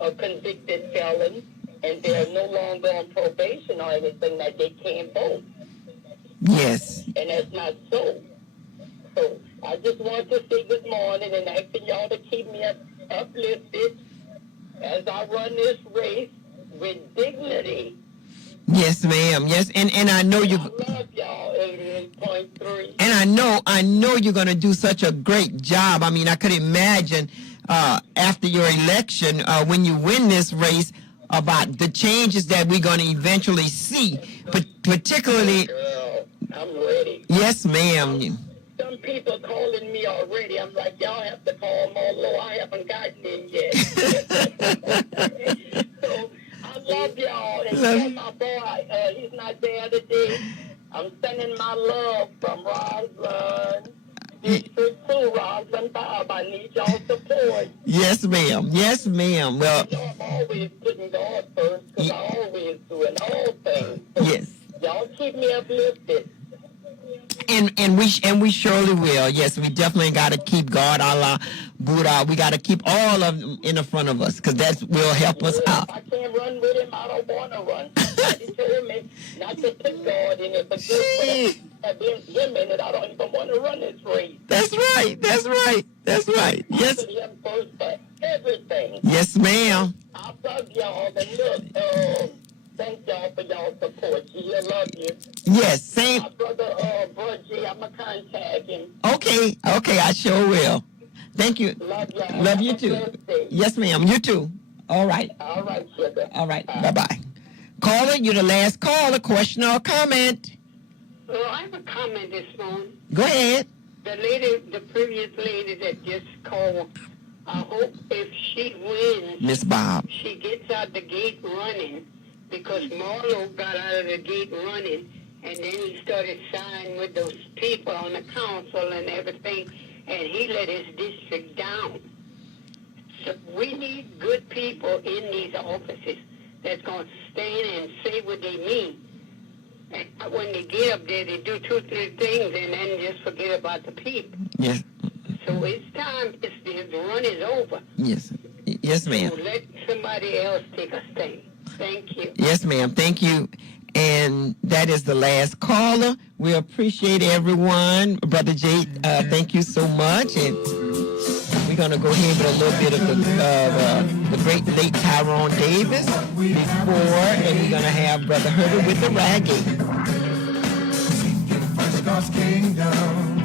a convicted felon and they're no longer on probation or anything that they can't vote. Yes. And that's not so. So I just want to say good morning and asking y'all to keep me uplifted as I run this race with dignity. Yes, ma'am. Yes, and I know you. I love y'all, 88.3. And I know you're going to do such a great job. I mean, I could imagine after your election, when you win this race, about the changes that we're going to eventually see, but particularly. Girl, I'm ready. Yes, ma'am. Some people calling me already. I'm like, y'all have to call Marlo. I haven't gotten in yet. So I love y'all. And tell my boy, he's not there today. I'm sending my love from Roslyn. District 2, Roslyn Bob. I need y'all support. Yes, ma'am. Yes, ma'am. Well, I'm always putting God first because I always do in all things. So yes. y'all keep me uplifted. And we surely will. Yes, we definitely got to keep God, Allah, Buddha. We got to keep all of them in the front of us because that will help us out. If I can't run with him, I don't want to run. Somebody told me not to put God in it, but just put him in it. I don't even want to run this race. That's right. That's right. That's right. Yes. I put him first for everything. Yes, ma'am. I love y'all. And look, thank y'all for y'all support. I love you. Yes, same. My brother, G, I'm going to contact him. Okay, I sure will. Thank you. Love y'all. Love you Have a too. blessed day. Yes, ma'am. You too. All right. All right, sugar. All right. Bye-bye. Caller, you're the last caller. Question or comment? Well, I have a comment this morning. Go ahead. The previous lady that just called, I hope if she wins, Miss Bob. she gets out the gate running, because Marlo got out of the gate running, and then he started signing with those people on the council and everything, and he let his district down. So we need good people in these offices that's going to stand and say what they mean. And when they get up there, they do 2, 3 things and then just forget about the people. Yes. So it's time. The run is over. Yes. Yes, ma'am. So let somebody else take a stand. Thank you. Yes, ma'am. Thank you. And that is the last caller. We appreciate everyone. Brother Jay, thank you so much. And we're going to go ahead with a little bit of the great late Tyrone Davis before, and we're going to have Brother Herbert with the reggae. First God's kingdom.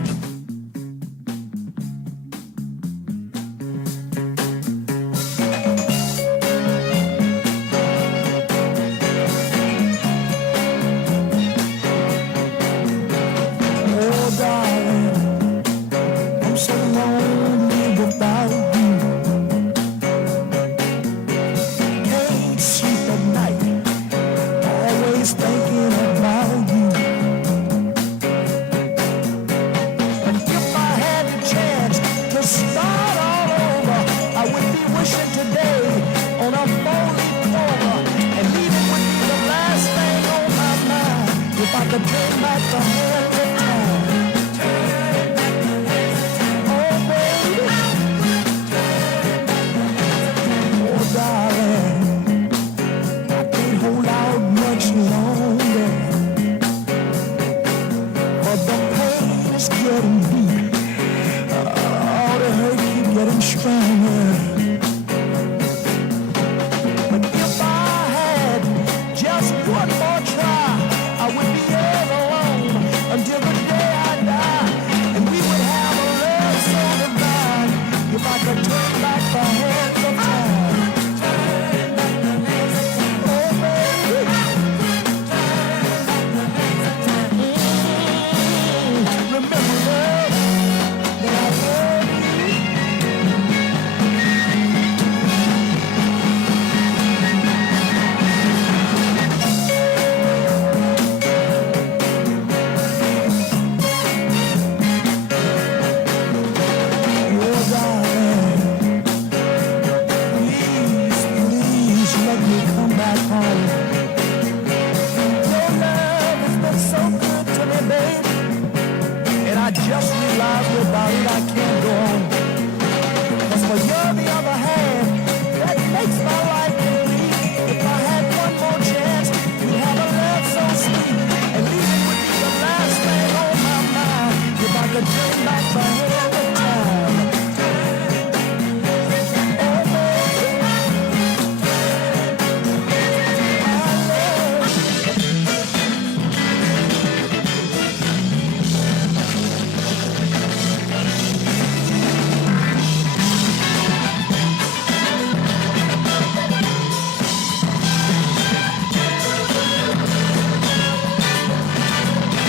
always thinking about you. And if I had the chance to start all over, I would be wishing today on a four-leaf clover. And leaving would be the last thing on my mind. If I could turn back the hand